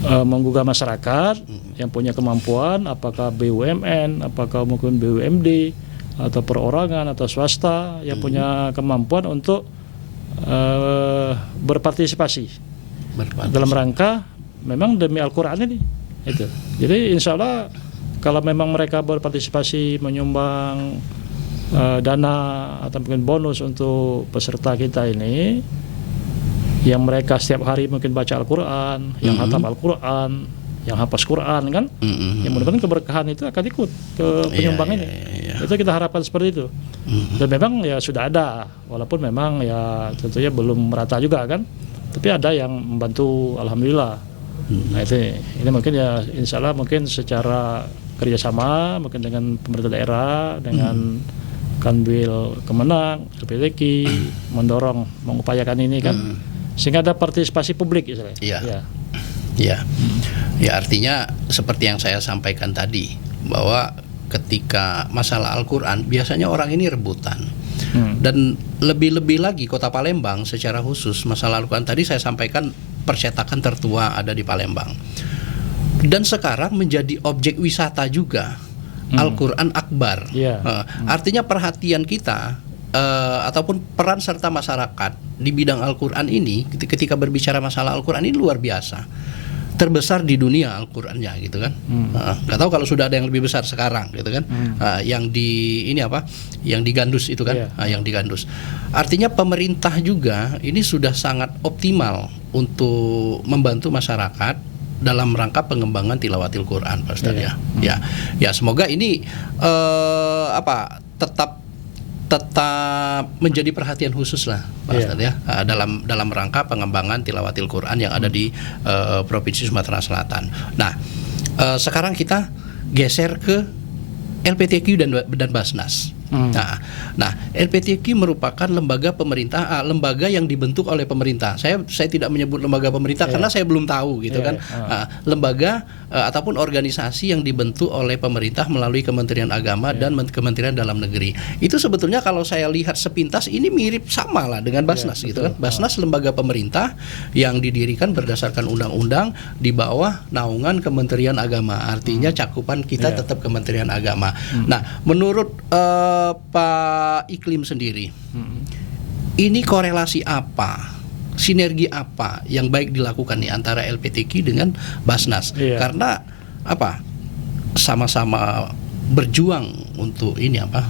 menggugah masyarakat yang punya kemampuan, apakah BUMN, apakah mungkin BUMD atau perorangan atau swasta yang punya kemampuan untuk berpartisipasi dalam rangka memang demi Al-Quran ini. Itu. Jadi insya Allah kalau memang mereka berpartisipasi menyumbang dana atau mungkin bonus untuk peserta kita ini, yang mereka setiap hari mungkin baca Al-Quran, yang hatam Al-Quran, yang hafaz Quran kan, yang mudah-mudahan keberkahan itu akan ikut ke penyumbang ini. Itu kita harapkan seperti itu. Dan memang ya sudah ada, walaupun memang ya tentunya belum merata juga kan, tapi ada yang membantu, alhamdulillah. Nah, ini mungkin ya insya Allah mungkin secara kerjasama mungkin dengan pemerintah daerah, dengan Kanwil Kemenang, LPTQ mendorong, mengupayakan ini kan, sehingga ada partisipasi publik istilahnya. Ya, artinya seperti yang saya sampaikan tadi, bahwa ketika masalah Al-Quran biasanya orang ini rebutan. Dan lebih-lebih lagi Kota Palembang secara khusus masalah Al-Quran tadi saya sampaikan percetakan tertua ada di Palembang. Dan sekarang menjadi objek wisata juga Al-Quran Akbar. Artinya perhatian kita ataupun peran serta masyarakat di bidang Al-Quran ini ketika berbicara masalah Al-Quran ini luar biasa. terbesar di dunia Al-Qur'annya gitu kan. Nggak tahu kalau sudah ada yang lebih besar sekarang gitu kan. Yang di ini apa? Yang di Gandus itu kan. Yang di Gandus. Artinya pemerintah juga ini sudah sangat optimal untuk membantu masyarakat dalam rangka pengembangan tilawatil Quran, Pak Ustadz ya. Semoga ini tetap menjadi perhatian khusus lah, Pak Ustadz ya, dalam rangka pengembangan tilawatil Quran yang ada di Provinsi Sumatera Selatan. Nah, sekarang kita geser ke LPTQ dan Basnas. Nah, LPTQ merupakan lembaga pemerintah, lembaga yang dibentuk oleh pemerintah. Saya tidak menyebut lembaga pemerintah karena saya belum tahu gitu kan. Lembaga ataupun organisasi yang dibentuk oleh pemerintah melalui Kementerian Agama dan Kementerian Dalam Negeri. Itu sebetulnya kalau saya lihat sepintas ini mirip sama lah dengan Basnas gitu kan. Basnas lembaga pemerintah yang didirikan berdasarkan undang-undang di bawah naungan Kementerian Agama. Artinya cakupan kita tetap Kementerian Agama. Nah, menurut Pak Iklim sendiri, ini korelasi apa, sinergi apa yang baik dilakukan nih antara LPTQ dengan Basnas? Karena apa? Sama-sama berjuang untuk ini apa?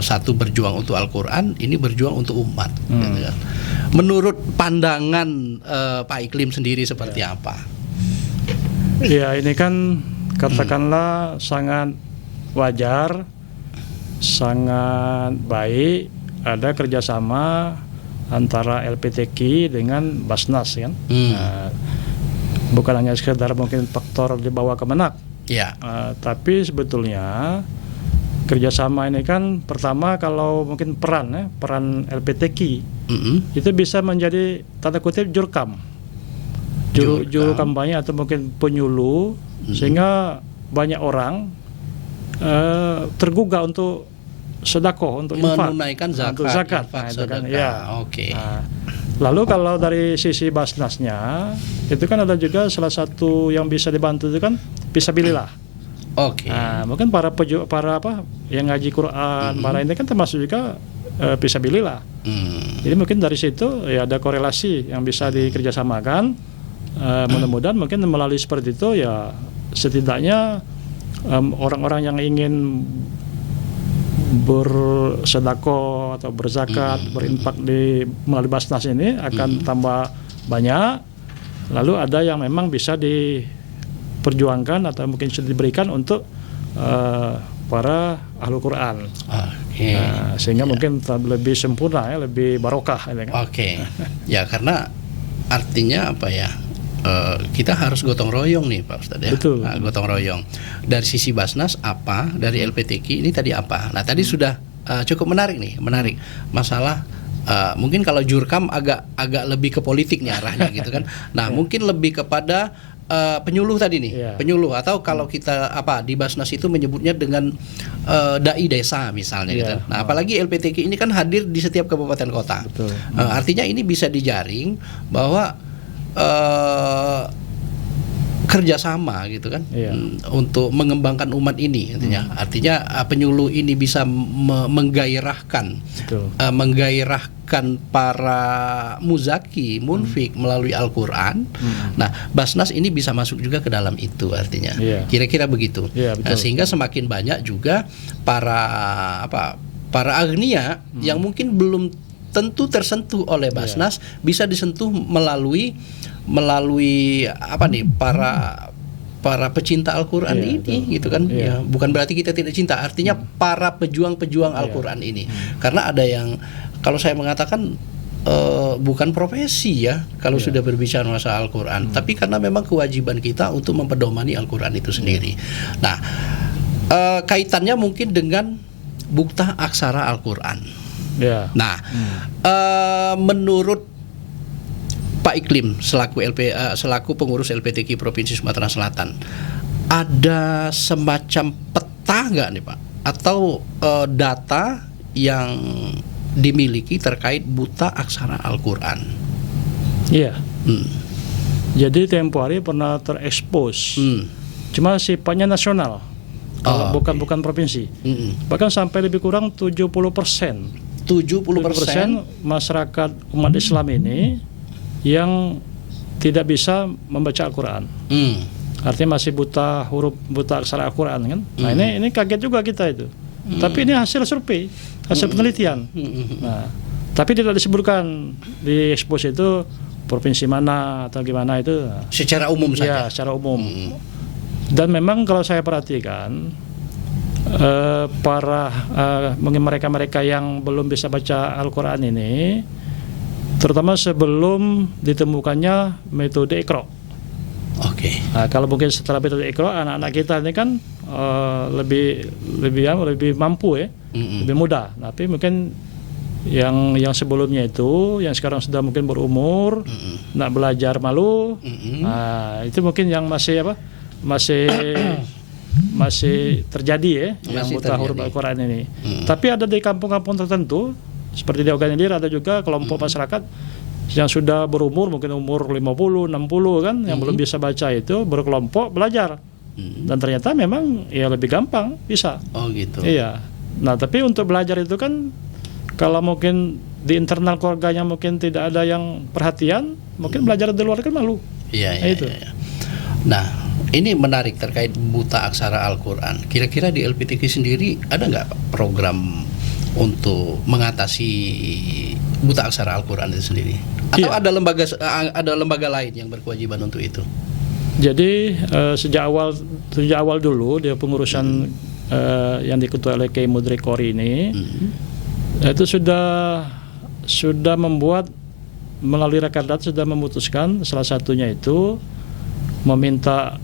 Satu berjuang untuk Al-Quran, ini berjuang untuk umat. Gitu kan. Menurut pandangan Pak Iklim sendiri seperti apa? Ya, ini kan katakanlah sangat wajar, sangat baik ada kerjasama antara LPTQ dengan Basnas kan. Bukan hanya sekedar mungkin faktor dibawa Kemenak, tapi sebetulnya kerjasama ini kan pertama kalau mungkin peran LPTQ itu bisa menjadi tanda kutip jurkam, juru kampanye atau mungkin penyuluh, sehingga banyak orang tergugah untuk sedekah, untuk infak, menunaikan zakat. Lalu kalau dari sisi Basnasnya itu kan ada juga salah satu yang bisa dibantu itu kan fisabilillah. Mungkin para yang ngaji Quran, para ini kan termasuk juga fisabilillah. Jadi mungkin dari situ ya ada korelasi yang bisa dikerjasamakan. Mudah-mudahan mungkin melalui seperti itu ya setidaknya orang-orang yang ingin bersedekah atau berzakat, berinfak melalui Basnas ini akan tambah banyak. Lalu ada yang memang bisa diperjuangkan atau mungkin sudah diberikan untuk para ahlu Quran. Sehingga mungkin lebih sempurna ya, lebih barokah. Ya, karena artinya apa ya? Kita harus gotong royong nih Pak Ustadz ya. Betul. Gotong royong. Dari sisi Basnas apa, dari LPTQ ini tadi apa. Nah tadi sudah cukup menarik masalah mungkin kalau jurkam agak lebih ke politik nih arahnya gitu kan. Nah mungkin lebih kepada penyuluh tadi nih, penyuluh, atau kalau kita di Basnas itu menyebutnya dengan dai desa misalnya gitu. Nah apalagi LPTQ ini kan hadir di setiap kabupaten kota. Artinya ini bisa dijaring bahwa kerjasama gitu kan, untuk mengembangkan umat ini artinya penyuluh ini bisa menggairahkan para muzaki, munfik melalui Al-Quran. Nah Basnas ini bisa masuk juga ke dalam itu artinya, kira-kira begitu. Sehingga semakin banyak juga para agnia yang mungkin belum tentu tersentuh oleh Basnas bisa disentuh melalui para pecinta Al-Quran ini gitu kan. Bukan berarti kita tidak cinta, artinya para pejuang-pejuang Al-Quran ini. Karena ada yang kalau saya mengatakan bukan profesi ya kalau sudah berbicara masalah Al-Quran, tapi karena memang kewajiban kita untuk mempedomani Al-Quran itu sendiri. Nah kaitannya mungkin dengan Bukta Aksara Al-Quran. Nah menurut Pak Iklim selaku pengurus LPTQ Provinsi Sumatera Selatan, ada semacam peta nggak nih Pak, atau data yang dimiliki terkait Buta Aksara Al-Quran? Jadi tempo hari pernah terekspos, cuma sifatnya nasional, bukan provinsi. Bahkan sampai lebih kurang 70% masyarakat umat Islam ini yang tidak bisa membaca Al-Quran. Artinya masih buta huruf, buta aksara Al-Quran kan. Nah ini kaget juga kita itu. Tapi ini hasil survei, hasil penelitian. Nah, tapi tidak disebutkan di expose itu provinsi mana atau gimana itu. Secara umum saja. Ya, secara umum. Dan memang kalau saya perhatikan mungkin mereka yang belum bisa baca Al-Quran ini, terutama sebelum ditemukannya metode Iqra. Oke. Nah, kalau mungkin setelah metode Iqra, anak-anak kita ini kan lebih mampu ya, lebih mudah. Tapi mungkin yang sebelumnya itu, yang sekarang sudah mungkin berumur, nak belajar malu, nah, itu mungkin yang masih terjadi ya, yang buta huruf Al-Quran ini. Tapi ada di kampung-kampung tertentu, seperti di Oganilir, ada juga kelompok masyarakat yang sudah berumur, mungkin umur 50, 60 kan, yang belum bisa baca itu, berkelompok belajar. Dan ternyata memang ya lebih gampang, bisa. Oh gitu. Iya. Nah, tapi untuk belajar itu kan, kalau mungkin di internal keluarganya mungkin tidak ada yang perhatian, mungkin belajar di luar kan malu. Iya, itu. Iya. Nah, ini menarik terkait buta aksara Al-Quran. Kira-kira di LPTQ sendiri ada nggak program untuk mengatasi buta aksara Al-Quran itu sendiri? Atau ada lembaga lain yang berkewajiban untuk itu? Jadi sejak awal dulu dia pengurusan yang diketuai oleh Kiai Mudrik Qori ini, itu sudah membuat melalui Rakerdat sudah memutuskan, salah satunya itu meminta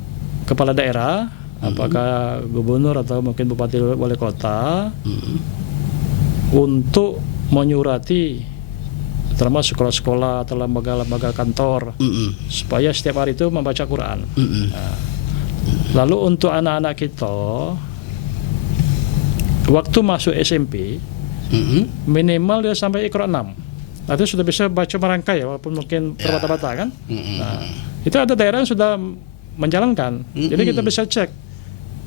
kepala daerah, apakah gubernur atau mungkin bupati wali kota, untuk menyurati termasuk sekolah-sekolah atau lembaga-lembaga kantor, supaya setiap hari itu membaca Quran. Nah, lalu untuk anak-anak kita, waktu masuk SMP, minimal dia sampai Iqra 6. Nanti sudah bisa baca merangkai ya, walaupun mungkin terbata-bata kan. Nah, itu ada daerah yang sudah menjalankan. Jadi kita bisa cek.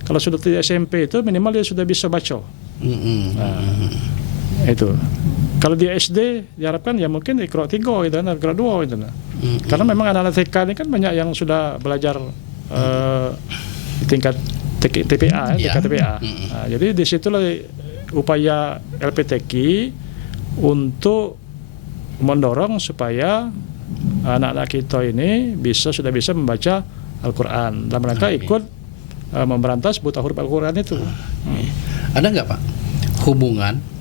Kalau sudah di SMP itu minimal dia sudah bisa baca. Nah, itu. Kalau di SD diharapkan ya mungkin Iqra 3 gitu, Iqra 2 gitu. Karena memang anak-anak TK ini kan banyak yang sudah belajar di tingkat TPA, tingkat TPA. Nah, jadi disitulah upaya LPTQ untuk mendorong supaya anak-anak kita ini sudah bisa membaca Al-Quran dalam rangka ikut memberantas buta huruf Al-Quran itu. Ada nggak Pak hubungan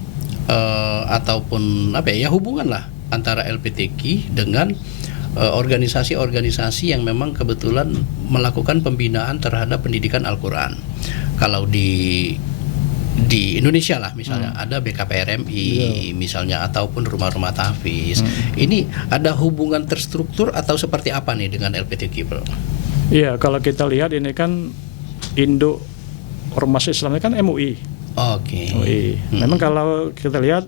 ataupun hubungan lah antara LPTQ dengan organisasi-organisasi yang memang kebetulan melakukan pembinaan terhadap pendidikan Al-Quran? Kalau di Indonesia lah misalnya ada BKPRMI misalnya, ataupun rumah-rumah tahfiz. Ini ada hubungan terstruktur atau seperti apa nih dengan LPTQ, Bro? Iya, kalau kita lihat ini kan induk Ormas Islam ini kan MUI. Oke. Memang kalau kita lihat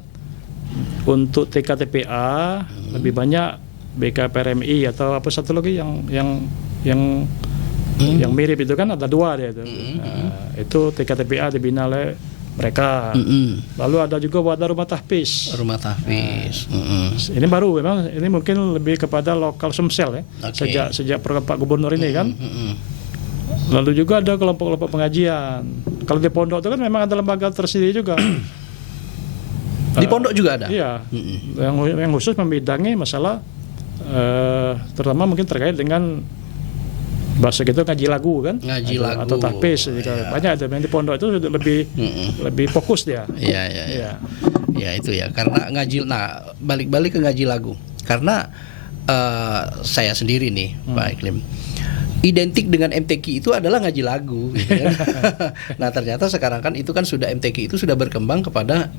untuk TKTPA lebih banyak BKPRMI atau apa satu lagi yang mirip itu kan ada 2 dia itu. Itu TKTPA dibina oleh mereka. Lalu ada juga wadah rumah tahfiz. Rumah tahfiz. Ini baru memang, ini mungkin lebih kepada lokal Sumsel ya. Sejak program Pak Gubernur ini kan. Lalu juga ada kelompok-kelompok pengajian. Kalau di pondok itu kan memang ada lembaga tersendiri juga. Di pondok juga ada? Iya. Yang khusus membidangi masalah terutama mungkin terkait dengan bahasa gitu ngaji lagu kan, atau tahfiz banyak ada yang di pondok itu lebih fokus dia. Iya. Ya itu ya, karena ngaji. Nah, balik ke ngaji lagu, karena saya sendiri nih Pak Iklim identik dengan MTQ itu adalah ngaji lagu gitu kan. Nah ternyata sekarang kan itu kan sudah MTQ itu sudah berkembang kepada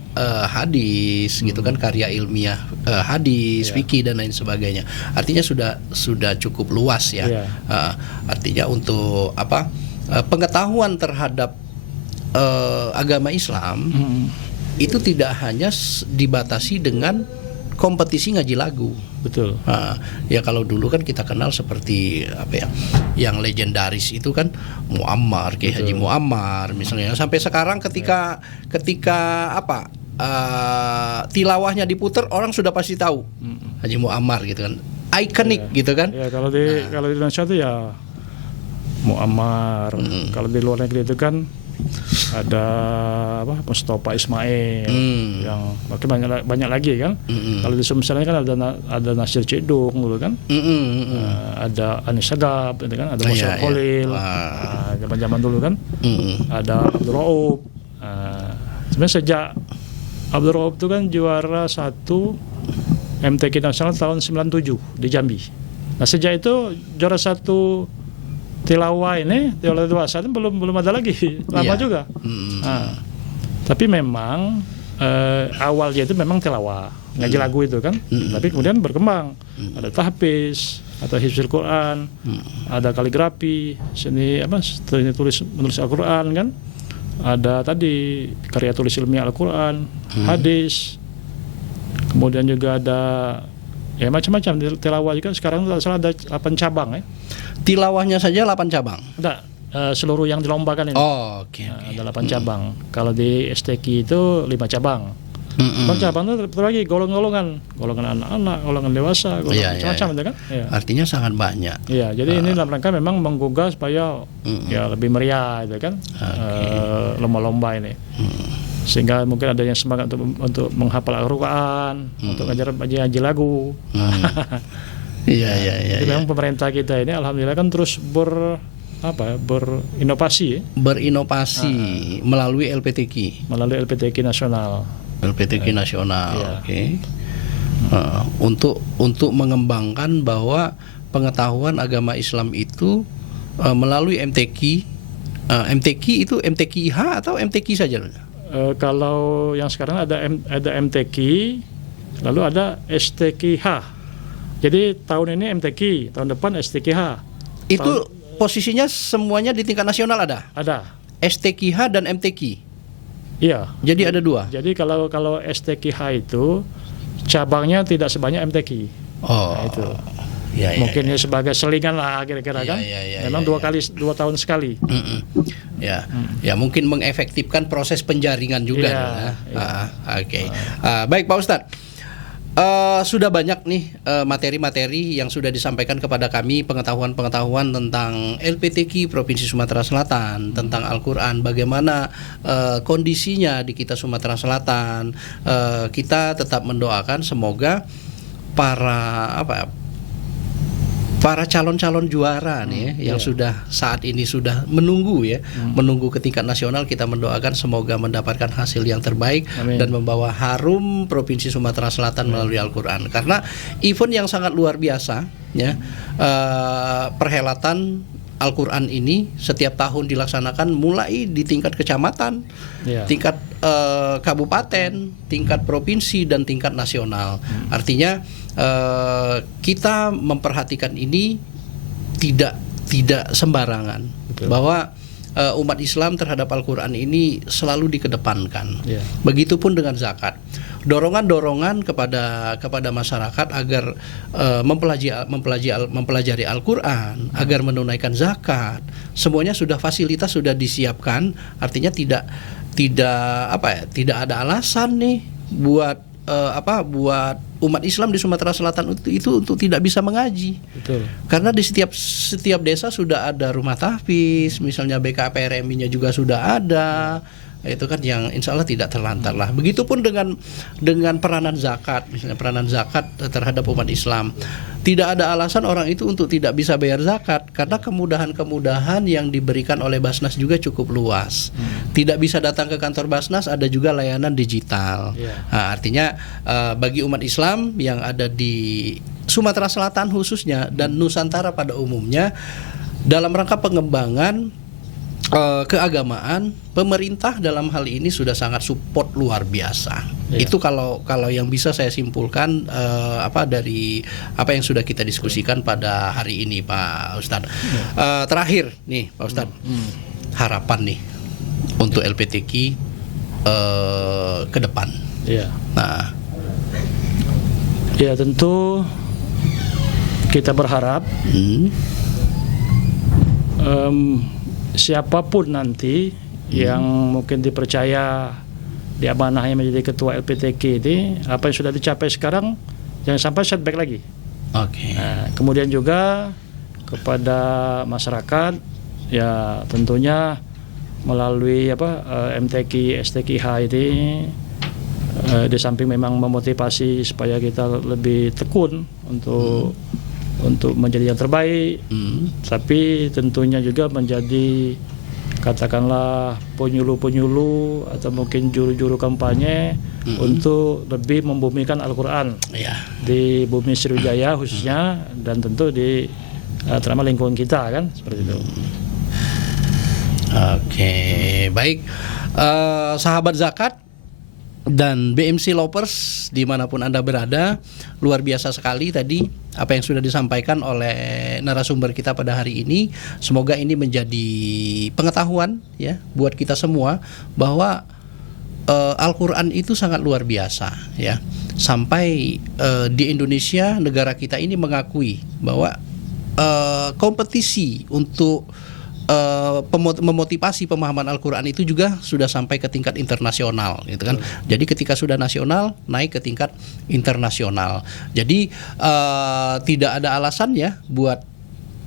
hadis gitu kan, karya ilmiah hadis, fikih dan lain sebagainya. Artinya sudah cukup luas ya. Artinya untuk pengetahuan terhadap agama Islam itu tidak hanya dibatasi dengan kompetisi ngaji lagu. Betul. Ya kalau dulu kan kita kenal seperti yang legendaris itu kan Muammar, Kiai Haji Muammar misalnya. Sampai sekarang ketika tilawahnya diputer, orang sudah pasti tahu Haji Muammar gitu kan. ikonik gitu kan. Ya, kalau di Indonesia itu ya Muammar. Kalau di luar negeri itu kan ada Mustafa Ismail yang banyak lagi kan. Kalau di Sumsel kan ada Nasir Cedung dulu kan. Ada Anis Sadap gitu kan, ada Musa Khalil. Zaman-zaman dulu kan. Ada Abdul Rauf. Sebenarnya sejak Abdul Rauf itu kan juara 1 MTQ nasional tahun 97 di Jambi. Nah, sejak itu juara 1 tilawah ini, tilawah dewasa itu belum ada lagi, lama juga. Nah, tapi memang awalnya itu memang tilawah, ngaji lagu itu kan. Tapi kemudian berkembang, ada tahfiz, ada hifzul Quran, ada kaligrafi, seni menulis Al-Quran kan. Ada tadi karya tulis ilmiah Al-Quran, hadis. Kemudian juga ada ya macam-macam tilawah juga. Sekarang salah ada 8 cabang ya. Tilawahnya saja 8 cabang. Enggak, seluruh yang dilombakan ini. Oh, oke. Ada 8 cabang. Kalau di STQ itu 5 cabang. 8 cabang itu terbagi golongan anak-anak, golongan dewasa, golongan macam-macam itu kan. Ya. Artinya sangat banyak. Iya, jadi ini dalam rangka memang menggugah supaya ya lebih meriah itu kan. Lomba-lomba ini. Sehingga mungkin ada yang semangat untuk menghafal Al-Quran, untuk ngaji lagu. Iya. Jadi memang pemerintah kita ini alhamdulillah kan terus berinovasi. Berinovasi melalui LPTQ. Melalui LPTQ nasional. LPTQ nasional, oke. Untuk mengembangkan bahwa pengetahuan agama Islam itu melalui MTQ. MTQ itu MTQIH atau MTQ saja? Kalau yang sekarang ada MTQ, lalu ada STQH. Jadi tahun ini MTQ, tahun depan STQH. Itu posisinya semuanya di tingkat nasional ada? Ada. STQH dan MTQ. Iya. Jadi ada 2. Jadi kalau STQH itu cabangnya tidak sebanyak MTQ. Oh. Nah, itu. Ya, mungkin ya sebagai selingan lah kira-kira kan. Memang 2 tahun sekali. Ya mungkin mengefektifkan proses penjaringan juga. Oke. Baik Pak Ustadz. Sudah banyak nih materi-materi yang sudah disampaikan kepada kami, pengetahuan-pengetahuan tentang LPTQ Provinsi Sumatera Selatan, tentang Al-Quran, bagaimana kondisinya di kita Sumatera Selatan. Kita tetap mendoakan semoga para calon-calon juara nih yang sudah saat ini sudah menunggu menunggu ke tingkat nasional, kita mendoakan semoga mendapatkan hasil yang terbaik. Amin. Dan membawa harum Provinsi Sumatera Selatan melalui Al-Quran, karena event yang sangat luar biasa perhelatan Al-Quran ini setiap tahun dilaksanakan mulai di tingkat kecamatan, tingkat kabupaten, tingkat provinsi dan tingkat nasional. Artinya kita memperhatikan ini tidak sembarangan. Betul. Bahwa umat Islam terhadap Al-Quran ini selalu dikedepankan. Begitupun dengan zakat. Dorongan-dorongan kepada masyarakat agar mempelajari Al-Quran, agar menunaikan zakat, semuanya fasilitas sudah disiapkan. Artinya tidak ada alasan nih buat umat Islam di Sumatera Selatan itu untuk tidak bisa mengaji. Betul. Karena di setiap desa sudah ada rumah tahfiz, misalnya BKPRMI-nya juga sudah ada. Itu kan yang insya Allah tidak terlantar lah. Begitupun dengan peranan zakat, misalnya peranan zakat terhadap umat Islam. Tidak ada alasan orang itu untuk tidak bisa bayar zakat, karena kemudahan-kemudahan yang diberikan oleh Basnas juga cukup luas. Tidak bisa datang ke kantor Basnas, ada juga layanan digital. Nah, artinya bagi umat Islam yang ada di Sumatera Selatan khususnya dan Nusantara pada umumnya, dalam rangka pengembangan keagamaan, pemerintah dalam hal ini sudah sangat support luar biasa. Itu kalau yang bisa saya simpulkan dari apa yang sudah kita diskusikan pada hari ini, Pak Ustadz. Terakhir nih Pak Ustadz, harapan nih untuk LPTQ ke depan. Nah, ya tentu kita berharap siapapun nanti yang mungkin dipercaya diamanahnya menjadi ketua LPTQ ini, apa yang sudah dicapai sekarang jangan sampai setback lagi. Oke. Nah, kemudian juga kepada masyarakat ya tentunya melalui MTQ STQH ini di samping memang memotivasi supaya kita lebih tekun untuk menjadi yang terbaik, tapi tentunya juga menjadi katakanlah penyuluh-penyuluh atau mungkin juru-juru kampanye untuk lebih membumikan Al-Quran di bumi Sriwijaya khususnya, dan tentu di terutama lingkungan kita kan seperti itu. Oke, baik. Sahabat Zakat dan BMC Lovers dimanapun Anda berada, luar biasa sekali tadi apa yang sudah disampaikan oleh narasumber kita pada hari ini. Semoga ini menjadi pengetahuan ya buat kita semua bahwa Al-Quran itu sangat luar biasa ya. Sampai di Indonesia, negara kita ini mengakui bahwa kompetisi untuk memotivasi pemahaman Al-Quran itu juga sudah sampai ke tingkat internasional gitu kan. Jadi ketika sudah nasional naik ke tingkat internasional. Jadi tidak ada alasan ya buat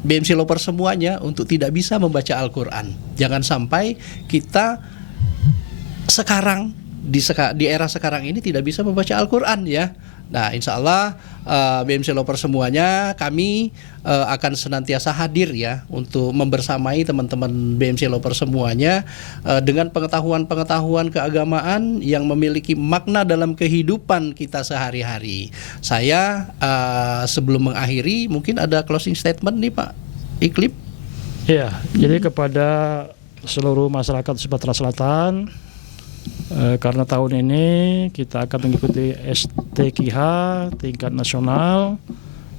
BMC Lover semuanya untuk tidak bisa membaca Al-Quran. Jangan sampai kita sekarang di era sekarang ini tidak bisa membaca Al-Quran ya. Nah, insya Allah BMC Lover semuanya kami akan senantiasa hadir ya untuk membersamai teman-teman BMC Lover semuanya dengan pengetahuan-pengetahuan keagamaan yang memiliki makna dalam kehidupan kita sehari-hari. Saya sebelum mengakhiri mungkin ada closing statement nih Pak Iqlip. Iya, jadi kepada seluruh masyarakat Sumatera Selatan, karena tahun ini kita akan mengikuti STQH tingkat nasional,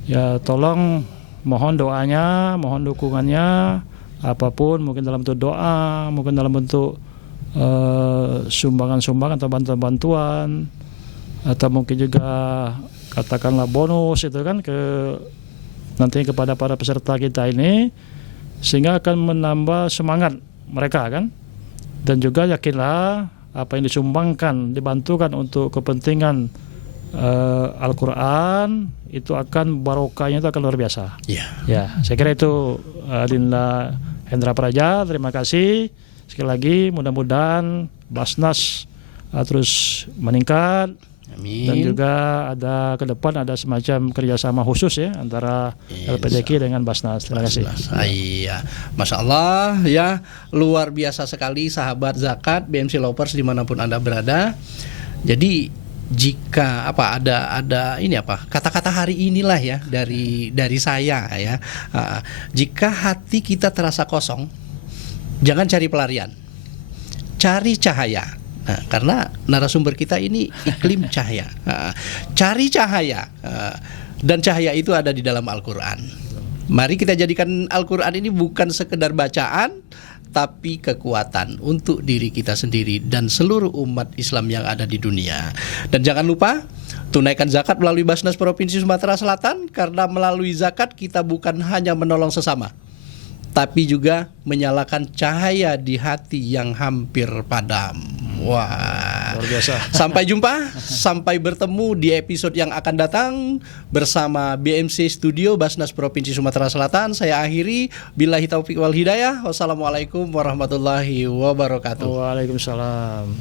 ya tolong mohon doanya, mohon dukungannya, apapun mungkin dalam bentuk doa, mungkin dalam bentuk sumbangan-sumbangan atau bantuan-bantuan, atau mungkin juga katakanlah bonus itu kan nanti kepada para peserta kita ini, sehingga akan menambah semangat mereka kan, dan juga yakinlah apa yang disumbangkan, dibantukan untuk kepentingan Al-Quran itu akan barokahnya itu akan luar biasa. Ya, saya kira itu Dinda Hendra Praja, terima kasih sekali lagi, mudah-mudahan Basnas terus meningkat. Amin. Dan juga ada ke depan ada semacam kerjasama khusus ya antara LPDQ dengan Basnas. Terima kasih. Iya, Masya Allah ya, luar biasa sekali sahabat Zakat BMC Lovers dimanapun Anda berada. Jadi jika ada ini kata-kata hari inilah ya dari saya ya. Jika hati kita terasa kosong, jangan cari pelarian, cari cahaya. Nah, karena narasumber kita ini iklim cahaya. Cari cahaya, dan cahaya itu ada di dalam Al-Quran. Mari kita jadikan Al-Quran ini bukan sekedar bacaan, tapi kekuatan untuk diri kita sendiri dan seluruh umat Islam yang ada di dunia. Dan jangan lupa tunaikan zakat melalui Basnas Provinsi Sumatera Selatan, karena melalui zakat kita bukan hanya menolong sesama, tapi juga menyalakan cahaya di hati yang hampir padam. Wah, luar biasa. Sampai jumpa, sampai bertemu di episode yang akan datang bersama BMC Studio Basnas Provinsi Sumatera Selatan. Saya akhiri, billahi taufiq wal hidayah. Wassalamualaikum warahmatullahi wabarakatuh. Waalaikumsalam.